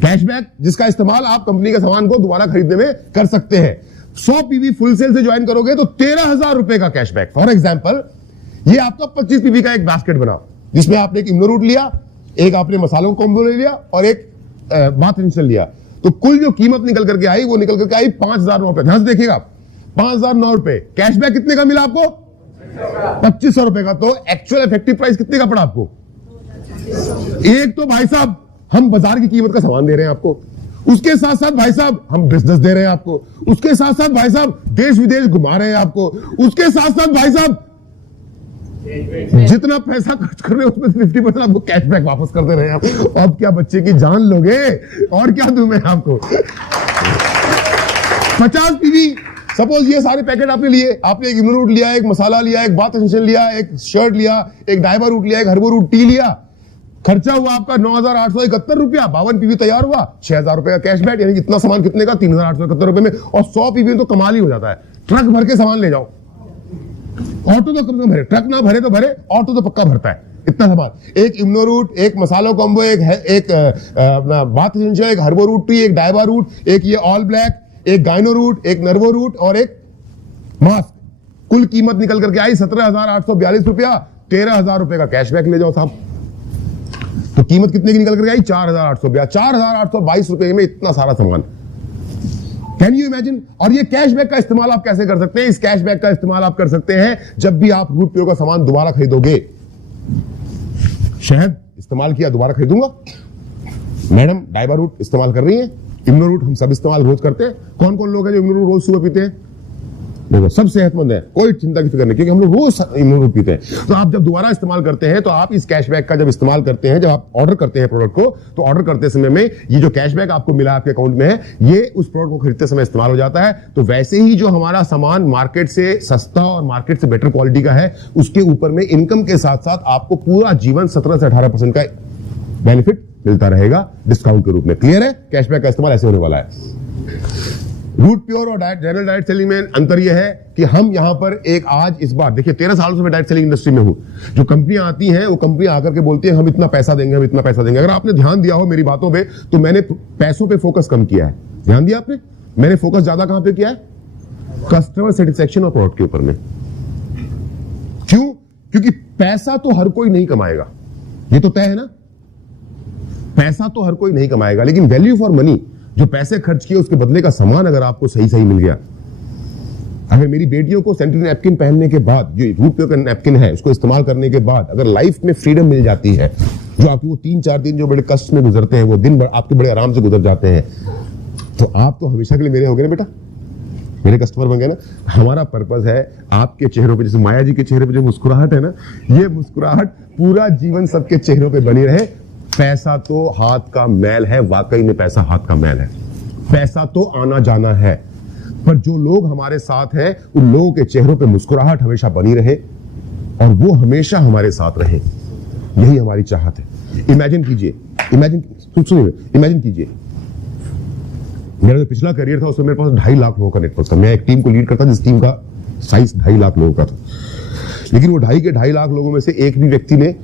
कैशबैक, जिसका इस्तेमाल आप कंपनी के सामान को दोबारा खरीदने में कर सकते हैं। 100 पीवी फुल सेल से ज्वाइन करोगे तो 13,000 रुपए का कैशबैक। फॉर एग्जाम्पल, ये आपका 25 पीवी का एक बास्केट बना, जिसमें आपने एक इम्नो रूट लिया, एक आपने मसालों का कॉम्बो ले लिया और एक बाथ एसेंशियल लिया, तो कुल जो कीमत निकल करके आई वो निकल करके आई 5,009 रुपए। ध्यान से देखिएगा, 5,009 रुपए। कैशबैक कितने का मिला आपको? 2,500 रुपए का। तो एक्चुअल इफेक्टिव प्राइस कितने का पड़ा आपको? एक तो भाई साहब हम बाजार की कीमत का सामान दे रहे हैं आपको, उसके साथ साथ भाई साहब हम बिजनेस दे रहे हैं आपको, उसके साथ साथ भाई साहब देश विदेश घुमा रहे हैं आपको, उसके साथ साथ भाई साहब जितना पैसा खर्च कर रहे हो उसमें 50% आपको कैशबैक वापस कर दे रहे हैं आप। अब क्या बच्चे की जान लोगे? और क्या दूं मैं आपको? 50 पीवी, सपोज ये सारे पैकेट आपने लिए, आपने एक इम्नो रूट लिया, एक मसाला लिया, एक बाथ एसेंशियल लिया, एक शर्ट लिया, एक डाइबा रूट लिया, एक हर्बो रूट टी लिया, खर्चा हुआ आपका 9,871 रुपया, 52 पीवी तैयार हुआ, 6,000 रुपए का कैशबैक, यानी इतना सामान कितने का? 3,871 रुपए में। और 100 पीवी तो कमाल ही हो जाता है। ट्रक भर के सामान ले जाओ, ऑटो तो कम से कम भरे, ट्रक ना भरे तो भरे, ऑटो तो पक्का भरता है इतना सामान। एक इम्नो रूट, एक मसालो कॉम्बो, एक अपना बाथ एसेंशियल, एक हर्बो रूट टी, एक डाइबा रूट, एक ये ऑल ब्लैक, एक गाइनो रूट, एक नर्वो रूट और एक मास्क। कुल कीमत निकल करके आई 17,842 रुपया। 13,000 रुपए का कैशबैक ले जाओ साहब, तो कीमत कितने की निकल करके आई? 4,822 रुपए में इतना सारा सामान। Can you imagine? और ये कैशबैक का इस्तेमाल आप कैसे कर सकते हैं? इस कैशबैक का इस्तेमाल आप कर सकते हैं जब भी आप रूट प्योर का सामान दोबारा खरीदोगे। शहद इस्तेमाल किया, दोबारा खरीदूंगा। मैडम डाइबा रूट इस्तेमाल कर रही हैं, इम्नो रूट हम सब इस्तेमाल रोज करते हैं। कौन कौन लोग हैं जो इम्नो रूट रोज सुबह पीते हैं? देखो सब सेहतमंद है, कोई चिंता की फिक्र नहीं, क्योंकि हम लोग रोज इम्नो रूट पीते हैं। तो आप जब दोबारा इस्तेमाल करते हैं तो आप इस कैशबैक का जब इस्तेमाल करते हैं, जब आप ऑर्डर करते हैं प्रोडक्ट को, तो ऑर्डर करते समय में ये जो कैशबैक आपको मिला आपके अकाउंट में है, ये उस प्रोडक्ट को खरीदते समय इस्तेमाल हो जाता है। तो वैसे ही जो हमारा सामान मार्केट से सस्ता और मार्केट से बेटर क्वालिटी का है, उसके ऊपर में इनकम के साथ साथ आपको पूरा जीवन 17 से 18% का बेनिफिट मिलता रहेगा डिस्काउंट के रूप में। क्लियर है? कैशबैक का इस्तेमाल ऐसे होने वाला है। रूट प्योर और जनरल डाइट सेलिंग में अंतर यह है कि हम यहां पर एक आज इस बार देखिए 13 सालों से मैं डाइट सेलिंग इंडस्ट्री में हूं। जो कंपनियां आती हैं वो कंपनियां आकर के बोलती हैं हम इतना पैसा देंगे, हम इतना पैसा देंगे। अगर आपने ध्यान दिया हो मेरी बातों पे, तो मैंने पैसों पे फोकस कम किया है। ध्यान दिया आपने? मैंने फोकस ज्यादा कहां पे किया है? कस्टमर सेटिस्फेक्शन और प्रोडक्ट के ऊपर में। क्यों? क्योंकि पैसा तो हर कोई नहीं कमाएगा, ये तो तय है ना। पैसा तो हर कोई नहीं कमाएगा, लेकिन वैल्यू फॉर मनी, जो पैसे खर्च किए उसके बदले का सामान अगर आपको सही सही मिल गया। अगर मेरी बेटियों को सैनिटरी नैपकिन पहनने के बाद, जो रूट प्योर का नैपकिन है उसको इस्तेमाल करने के बाद अगर लाइफ में फ्रीडम मिल जाती है, जो आपको वो 3-4 दिन जो बड़े कष्ट में गुजरते हैं वो दिन भर आपके बड़े आराम से गुजर जाते हैं, तो आप तो हमेशा के लिए मेरे हो गए ना बेटा, मेरे कस्टमर बन गए ना। हमारा पर्पस है आपके चेहरों पे, जैसे माया जी के चेहरे पे जो मुस्कुराहट है ना, ये मुस्कुराहट पूरा जीवन सबके चेहरों पे बनी रहे। पैसा तो हाथ का मैल है, वाकई में पैसा हाथ का मैल है। पैसा तो आना जाना है, पर जो लोग हमारे साथ हैं उन लोगों के चेहरों पे मुस्कुराहट हमेशा बनी रहे और वो हमेशा हमारे साथ रहे, यही हमारी चाहत है। इमेजिन कीजिए, इमेजिन कीजिए, मेरा जो पिछला करियर था उसमें मेरे पास 2.5 लाख लोगों का नेटवर्क था। मैं एक टीम को लीड करता जिस टीम का साइज 2.5 लाख लोगों का था, लेकिन वो 2.5 लाख लोगों में से एक भी व्यक्ति ने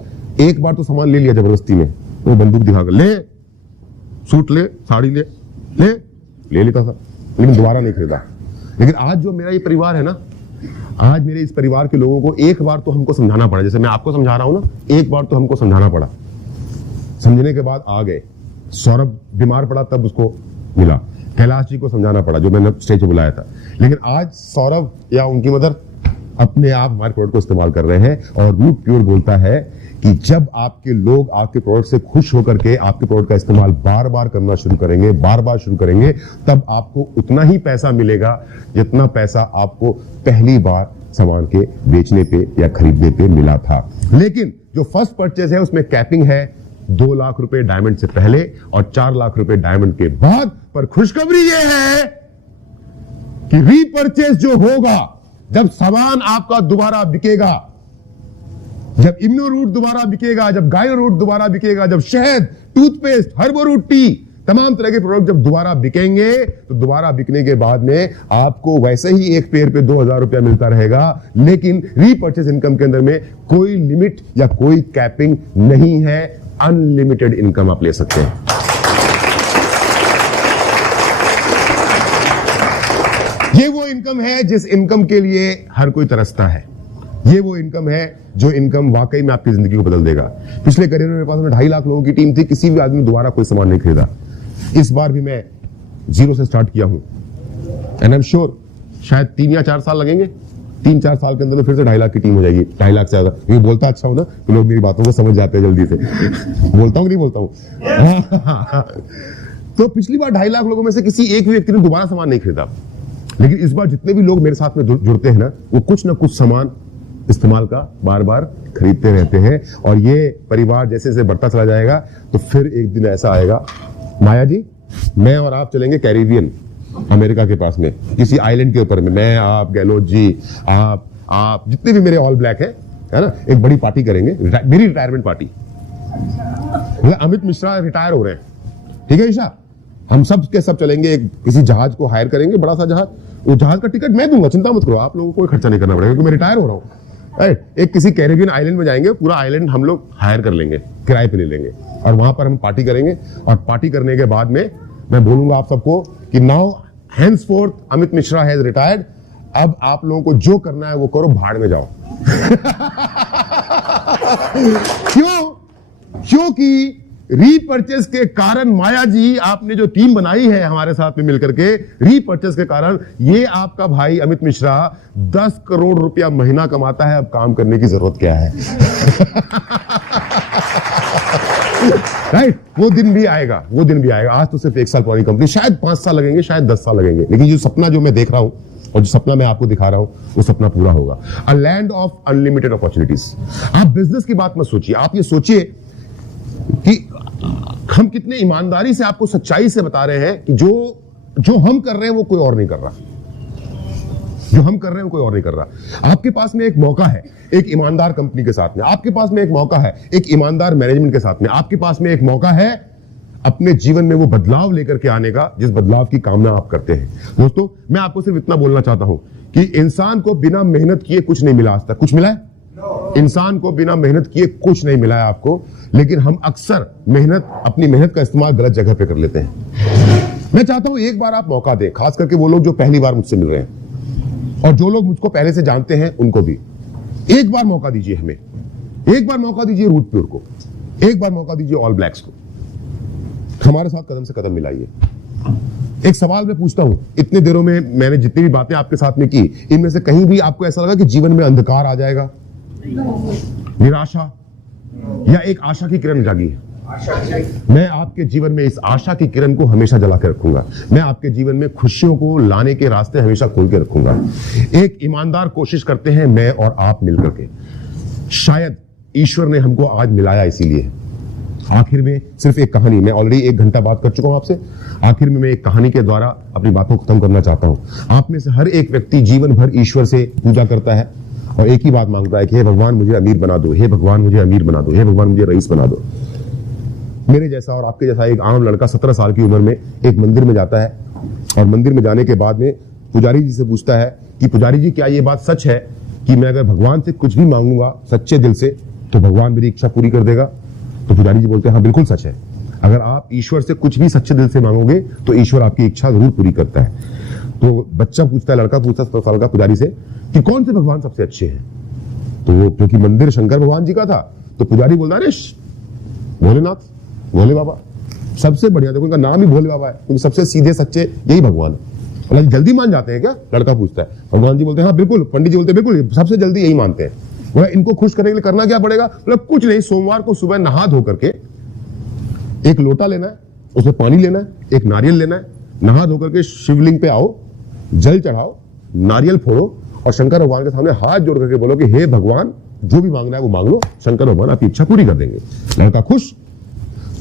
एक बार तो सामान ले लिया जबरदस्ती में, वो बंदूक दिखाकर ले, सूट ले, साड़ी ले लेता था, लेकिन दोबारा नहीं खरीदा। लेकिन आज जो मेरा ये परिवार है ना, आज मेरे इस परिवार के लोगों को एक बार तो हमको समझाना पड़ा, जैसे मैं आपको समझा रहा हूं ना, एक बार तो हमको समझाना पड़ा, समझने के बाद आ गए। सौरभ बीमार पड़ा तब उसको मिला, कैलाश जी को समझाना पड़ा जो मैंने स्टेज पे बुलाया था, लेकिन आज सौरभ या उनकी मदर अपने आप हमारे प्रोडक्ट को इस्तेमाल कर रहे हैं। और रूट प्योर बोलता है कि जब आपके लोग आपके प्रोडक्ट से खुश होकर के आपके प्रोडक्ट का इस्तेमाल बार बार करना शुरू करेंगे, बार बार शुरू करेंगे, तब आपको उतना ही पैसा मिलेगा जितना पैसा आपको पहली बार सामान के बेचने पे या खरीदने पे मिला था। लेकिन जो फर्स्ट परचेज है उसमें कैपिंग है 2 लाख रुपए डायमंड से पहले और 4 लाख रुपए डायमंड के बाद। पर खुशखबरी यह है कि रीपरचेज जो होगा, जब सामान आपका दोबारा बिकेगा, जब इम्नो रूट दोबारा बिकेगा, जब गायो रूट दोबारा बिकेगा, जब शहद, टूथपेस्ट, हर्बो रूट टी, तमाम तरह के प्रोडक्ट जब दोबारा बिकेंगे तो दोबारा बिकने के बाद में आपको वैसे ही एक पेड़ पे 2000 रुपया मिलता रहेगा, लेकिन रीपर्चेस इनकम के अंदर में कोई लिमिट या कोई कैपिंग नहीं है, अनलिमिटेड इनकम आप ले सकते हैं। ये वो इनकम है जिस इनकम के लिए हर कोई तरसता है। ये वो इनकम है जो इनकम वाकई में आपकी जिंदगी को बदल देगा। पिछले करियर में मेरे पास 2.5 लाख लोगों की टीम थी, किसी भी आदमी ने दोबारा कोई सामान नहीं खरीदा। इस बार भी मैं 0 से स्टार्ट किया हूं एंड आई एम श्योर शायद 3 या 4 साल लगेंगे। 3-4 साल के अंदर में फिर से 2.5 लाख की टीम हो जाएगी, 2.5 लाख से ज्यादा। ये बोलता अच्छा हो ना तो लोग मेरी बातों को समझ जाते हैं जल्दी से। बोलता हूं कि नहीं बोलता हूं? तो पिछली बार 2.5 लाख लोगों में से किसी एक भी व्यक्ति ने दोबारा सामान नहीं खरीदा, लेकिन इस बार जितने भी लोग मेरे साथ में जुड़ते हैं ना, वो कुछ ना कुछ सामान इस्तेमाल का बार बार खरीदते रहते हैं। और ये परिवार जैसे जैसे बढ़ता चला जाएगा तो फिर एक दिन ऐसा आएगा, माया जी मैं और आप चलेंगे कैरिबियन, अमेरिका के पास में किसी आइलैंड के ऊपर में, मैं आप गहलोत जी आप जितने भी मेरे ऑल ब्लैक है ना, एक बड़ी पार्टी करेंगे, मेरी retirement party. Amit Mishra retire हो रहे हैं, ठीक है ईशा, हम सब के सब चलेंगे, किसी जहाज को हायर करेंगे, बड़ा सा जहाज, वो जहाज का टिकट मैं दूंगा, चिंता मत करो, आप लोगों को कोई खर्चा नहीं करना पड़ेगा क्योंकि मैं रिटायर हो रहा हूँ। एक किसी कैरिबियन आइलैंड में जाएंगे, पूरा आइलैंड हम लोग हायर कर लेंगे, किराए पे ले लेंगे और वहां पर हम पार्टी करेंगे। और पार्टी करने के बाद में मैं बोलूंगा आप सबको कि now henceforth Amit Mishra has retired, अब आप लोगों को जो करना है वो करो, भाड़ में जाओ। क्योंकि रीपर्चेस के कारण माया जी आपने जो टीम बनाई है हमारे साथ में मिलकर के, रीपर्चेस के कारण ये आपका भाई अमित मिश्रा 10 करोड़ रुपया महीना कमाता है। अब काम करने की जरूरत क्या है? राइट, वो दिन भी आएगा, वो दिन भी आएगा। आज तो सिर्फ 1 साल पुरानी कंपनी, शायद 5 साल लगेंगे, शायद 10 साल लगेंगे, लेकिन जो सपना जो मैं देख रहा हूं और जो सपना मैं आपको दिखा रहा हूं वो सपना पूरा होगा। A land of unlimited opportunities. आप बिजनेस की बात मत सोचिए, आप ये सोचिए कि हम कितने ईमानदारी से आपको सच्चाई से बता रहे हैं कि जो हम कर रहे हैं वो कोई और नहीं कर रहा, जो हम कर रहे हैं वो कोई और नहीं कर रहा। आपके पास में एक मौका है एक ईमानदार कंपनी के साथ में, आपके पास में एक मौका है एक ईमानदार मैनेजमेंट के साथ में, आपके पास में एक मौका है अपने जीवन में वो बदलाव लेकर के आने का जिस बदलाव की कामना आप करते हैं। दोस्तों मैं आपको सिर्फ इतना बोलना चाहता हूं कि इंसान को बिना मेहनत किए कुछ नहीं मिला आज तक। कुछ मिला है? इंसान को बिना मेहनत किए कुछ नहीं मिला है आपको, लेकिन हम अक्सर अपनी मेहनत का इस्तेमाल गलत जगह पे कर लेते हैं। मैं चाहता हूं एक बार आप मौका दें, खास करके वो लोग जो पहली बार मुझसे मिल रहे हैं और जो लोग मुझको पहले से जानते हैं उनको भी एक बार मौका दीजिए, हमें एक बार मौका दीजिए, रूट प्योर को एक बार मौका दीजिए, ऑल ब्लैक्स को हमारे साथ कदम से कदम मिलाइए। एक सवाल मैं पूछता हूं, इतने देरों में मैंने जितनी भी बातें आपके साथ में की, इनमें से कहीं भी आपको ऐसा लगा कि जीवन में अंधकार आ जाएगा, निराशा, या एक आशा की किरण जागी है? मैं आपके जीवन में इस आशा की किरण को हमेशा जला के रखूंगा। मैं आपके जीवन में खुशियों को लाने के रास्ते हमेशा खोल के रखूंगा। एक ईमानदार कोशिश करते हैं मैं और आप मिलकर के, शायद ईश्वर ने हमको आज मिलाया इसीलिए। आखिर में सिर्फ एक कहानी, मैं ऑलरेडी 1 घंटा बात कर चुका हूं आपसे, आखिर में मैं एक कहानी के द्वारा अपनी बातों को खत्म करना चाहता हूं। आप में से हर एक व्यक्ति जीवन भर ईश्वर से पूजा करता है और एक ही बात मांगता है कि हे भगवान मुझे अमीर बना दो, हे भगवान मुझे अमीर बना दो, हे भगवान मुझे रईस बना दो। मेरे जैसा और आपके जैसा एक आम लड़का 17 साल की उम्र में एक मंदिर में जाता है और मंदिर में जाने के बाद में पुजारी जी से पूछता है कि पुजारी जी क्या ये बात सच है कि मैं अगर भगवान से कुछ भी मांगूंगा सच्चे दिल से तो भगवान मेरी इच्छा पूरी कर देगा? तो पुजारी जी बोलते हैं हाँ बिल्कुल सच है, अगर आप ईश्वर से कुछ भी सच्चे दिल से मांगोगे तो ईश्वर आपकी इच्छा जरूर पूरी करता है। तो बच्चा पूछता है, लड़का पूछता है 17 साल का पुजारी से कि कौन से भगवान सबसे अच्छे हैं? तो क्योंकि मंदिर शंकर भगवान जी का था तो पुजारी बोलता है भोलेनाथ, भोले बाबा सबसे बढ़िया, देखो उनका नाम ही भोले बाबा है क्योंकि सबसे सीधे सच्चे यही भगवान है। बोला जल्दी मान जाते हैं क्या? लड़का पूछता है। भगवान जी बोलते हैं हाँ बिल्कुल, पंडित जी बोलते हैं बिल्कुल सबसे जल्दी यही मानते हैं। बोला इनको खुश करने के लिए करना क्या पड़ेगा? मतलब कुछ नहीं, सोमवार को सुबह नहा धो करके एक लोटा लेना है, उसमें पानी लेना है, एक नारियल लेना है, नहा धो करके शिवलिंग पे आओ, जल चढ़ाओ, नारियल फोड़ो और शंकर भगवान के सामने हाथ जोड़ करके बोलो कि हे भगवान जो भी मांगना है वो मांग लो, शंकर भगवान आपकी इच्छा पूरी कर देंगे। लड़का खुश।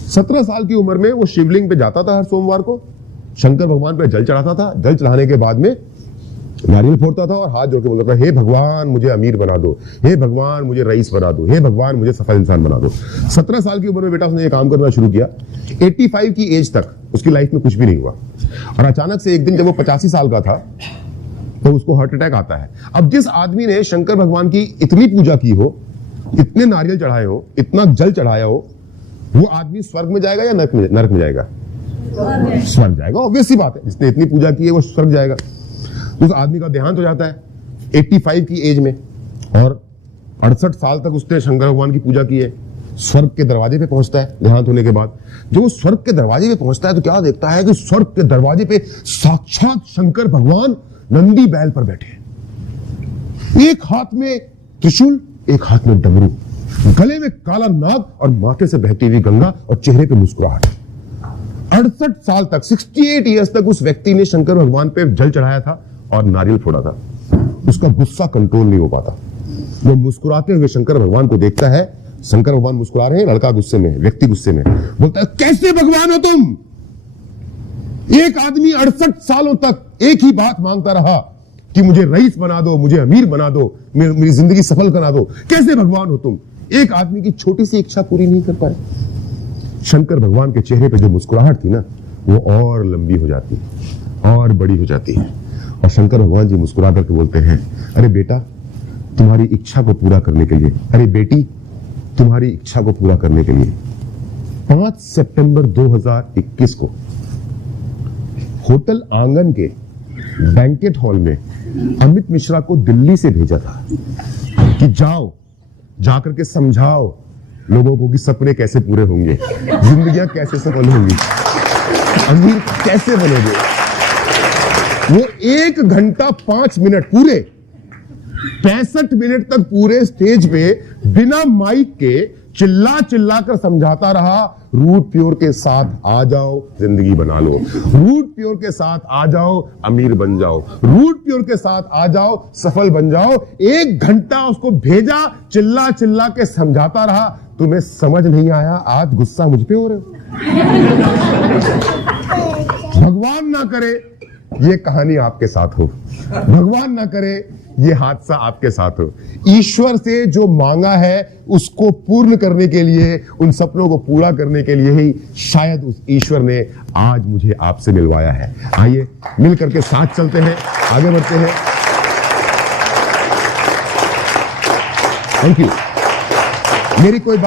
17 साल की उम्र में वो शिवलिंग पे जाता था हर सोमवार को, शंकर भगवान पे जल चढ़ाता था, जल चढ़ाने के बाद में नारियल फोड़ता था और हाथ जोड़ के बोलता था, हे भगवान मुझे अमीर बना दो, हे भगवान मुझे रईस बना दो, हे भगवान मुझे सफल इंसान बना दो। 17 साल की उम्र में बेटा उसने ये काम करना शुरू किया। 85 की एज तक उसकी लाइफ में कुछ भी नहीं हुआ, और अचानक से एक दिन जब वो 85 साल का था तो उसको हार्ट अटैक आता है। अब जिस आदमी ने शंकर भगवान की इतनी पूजा की हो, इतने नारियल चढ़ाए हो, इतना जल चढ़ाया हो, वो आदमी स्वर्ग में जाएगा या नरक में जाएगा? स्वर्ग जाएगा, ऑब्वियस सी बात है। जिसने इतनी पूजा की है वो स्वर्ग जाएगा। उस आदमी का देहांत हो जाता है 85 की एज में, और 68 साल तक उसने शंकर भगवान की पूजा की है। स्वर्ग के दरवाजे पे पहुंचता है देहांत होने के बाद। जब वो स्वर्ग के दरवाजे पे पहुंचता है तो क्या देखता है कि स्वर्ग के दरवाजे पे साक्षात शंकर भगवान नंदी बैल पर बैठे हैं। एक हाथ में त्रिशूल, एक हाथ में डमरू, गले में काला नाग और माथे से बहती हुई गंगा और चेहरे पे मुस्कुराहट। 68 साल तक, 68 ईयर्स तक उस व्यक्ति ने शंकर भगवान पे जल चढ़ाया था और नारियल फोड़ा था। उसका गुस्सा कंट्रोल नहीं हो पाता। वो मुस्कुराते हुए शंकर भगवान को देखता है। शंकर भगवान मुस्कुरा रहे हैं, लड़का गुस्से में, व्यक्ति गुस्से में, बोलता है, कैसे भगवान हो तुम? एक आदमी 68 सालों तक एक ही बात मांगता रहा कि मुझे रईस बना दो, मुझे अमीर बना दो, मेरी जिंदगी सफल करा दो। कैसे भगवान हो तुम? एक आदमी की छोटी सी इच्छा पूरी नहीं कर पाए। शंकर भगवान के चेहरे पे जो मुस्कुराहट थी ना, वो और लंबी हो जाती है और बड़ी हो जाती है। और शंकर भगवान जी मुस्कुरा करके बोलते हैं, अरे बेटा तुम्हारी इच्छा को पूरा करने के लिए, अरे बेटी तुम्हारी इच्छा को पूरा करने के लिए 5 सितंबर 2021 को होटल आंगन के बैंकेट हॉल में अमित मिश्रा को दिल्ली से भेजा था कि जाओ, जाकर के समझाओ लोगों को कि सपने कैसे पूरे होंगे, जिंदगियां कैसे सफल होंगी, अमीर कैसे बनोगे। वो 1 घंटा 5 मिनट, पूरे 65 मिनट तक पूरे स्टेज पे बिना माइक के चिल्ला चिल्ला कर समझाता रहा, रूट प्योर के साथ आ जाओ जिंदगी बना लो, रूट प्योर के साथ आ जाओ अमीर बन जाओ, रूट प्योर के साथ आ जाओ सफल बन जाओ। 1 घंटा उसको भेजा, चिल्ला चिल्ला के समझाता रहा। तुम्हें समझ नहीं आया, आज गुस्सा मुझ पे हो रहे हो। भगवान ना करे ये कहानी आपके साथ हो, भगवान ना करे ये हादसा आपके साथ हो। ईश्वर से जो मांगा है उसको पूर्ण करने के लिए, उन सपनों को पूरा करने के लिए ही शायद उस ईश्वर ने आज मुझे आपसे मिलवाया है। आइए मिल करके साथ चलते हैं, आगे बढ़ते हैं। Thank you. मेरी कोई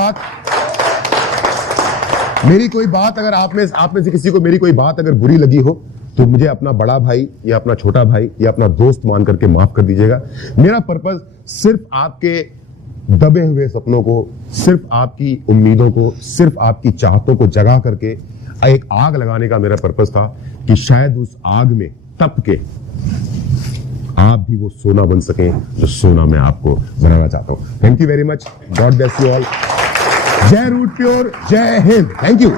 बात अगर आप में से किसी को मेरी कोई बात अगर बुरी लगी हो तो मुझे अपना बड़ा भाई या अपना छोटा भाई या अपना दोस्त मान करके माफ कर दीजिएगा। मेरा पर्पस सिर्फ आपके दबे हुए सपनों को, सिर्फ आपकी उम्मीदों को, सिर्फ आपकी चाहतों को जगा करके एक आग लगाने का मेरा पर्पस था कि शायद उस आग में तप के आप भी वो सोना बन सकें जो सोना मैं आपको बनाना चाहता हूं। Thank you very much. God bless you all. जय रूट प्योर, जय हिंद। Thank you.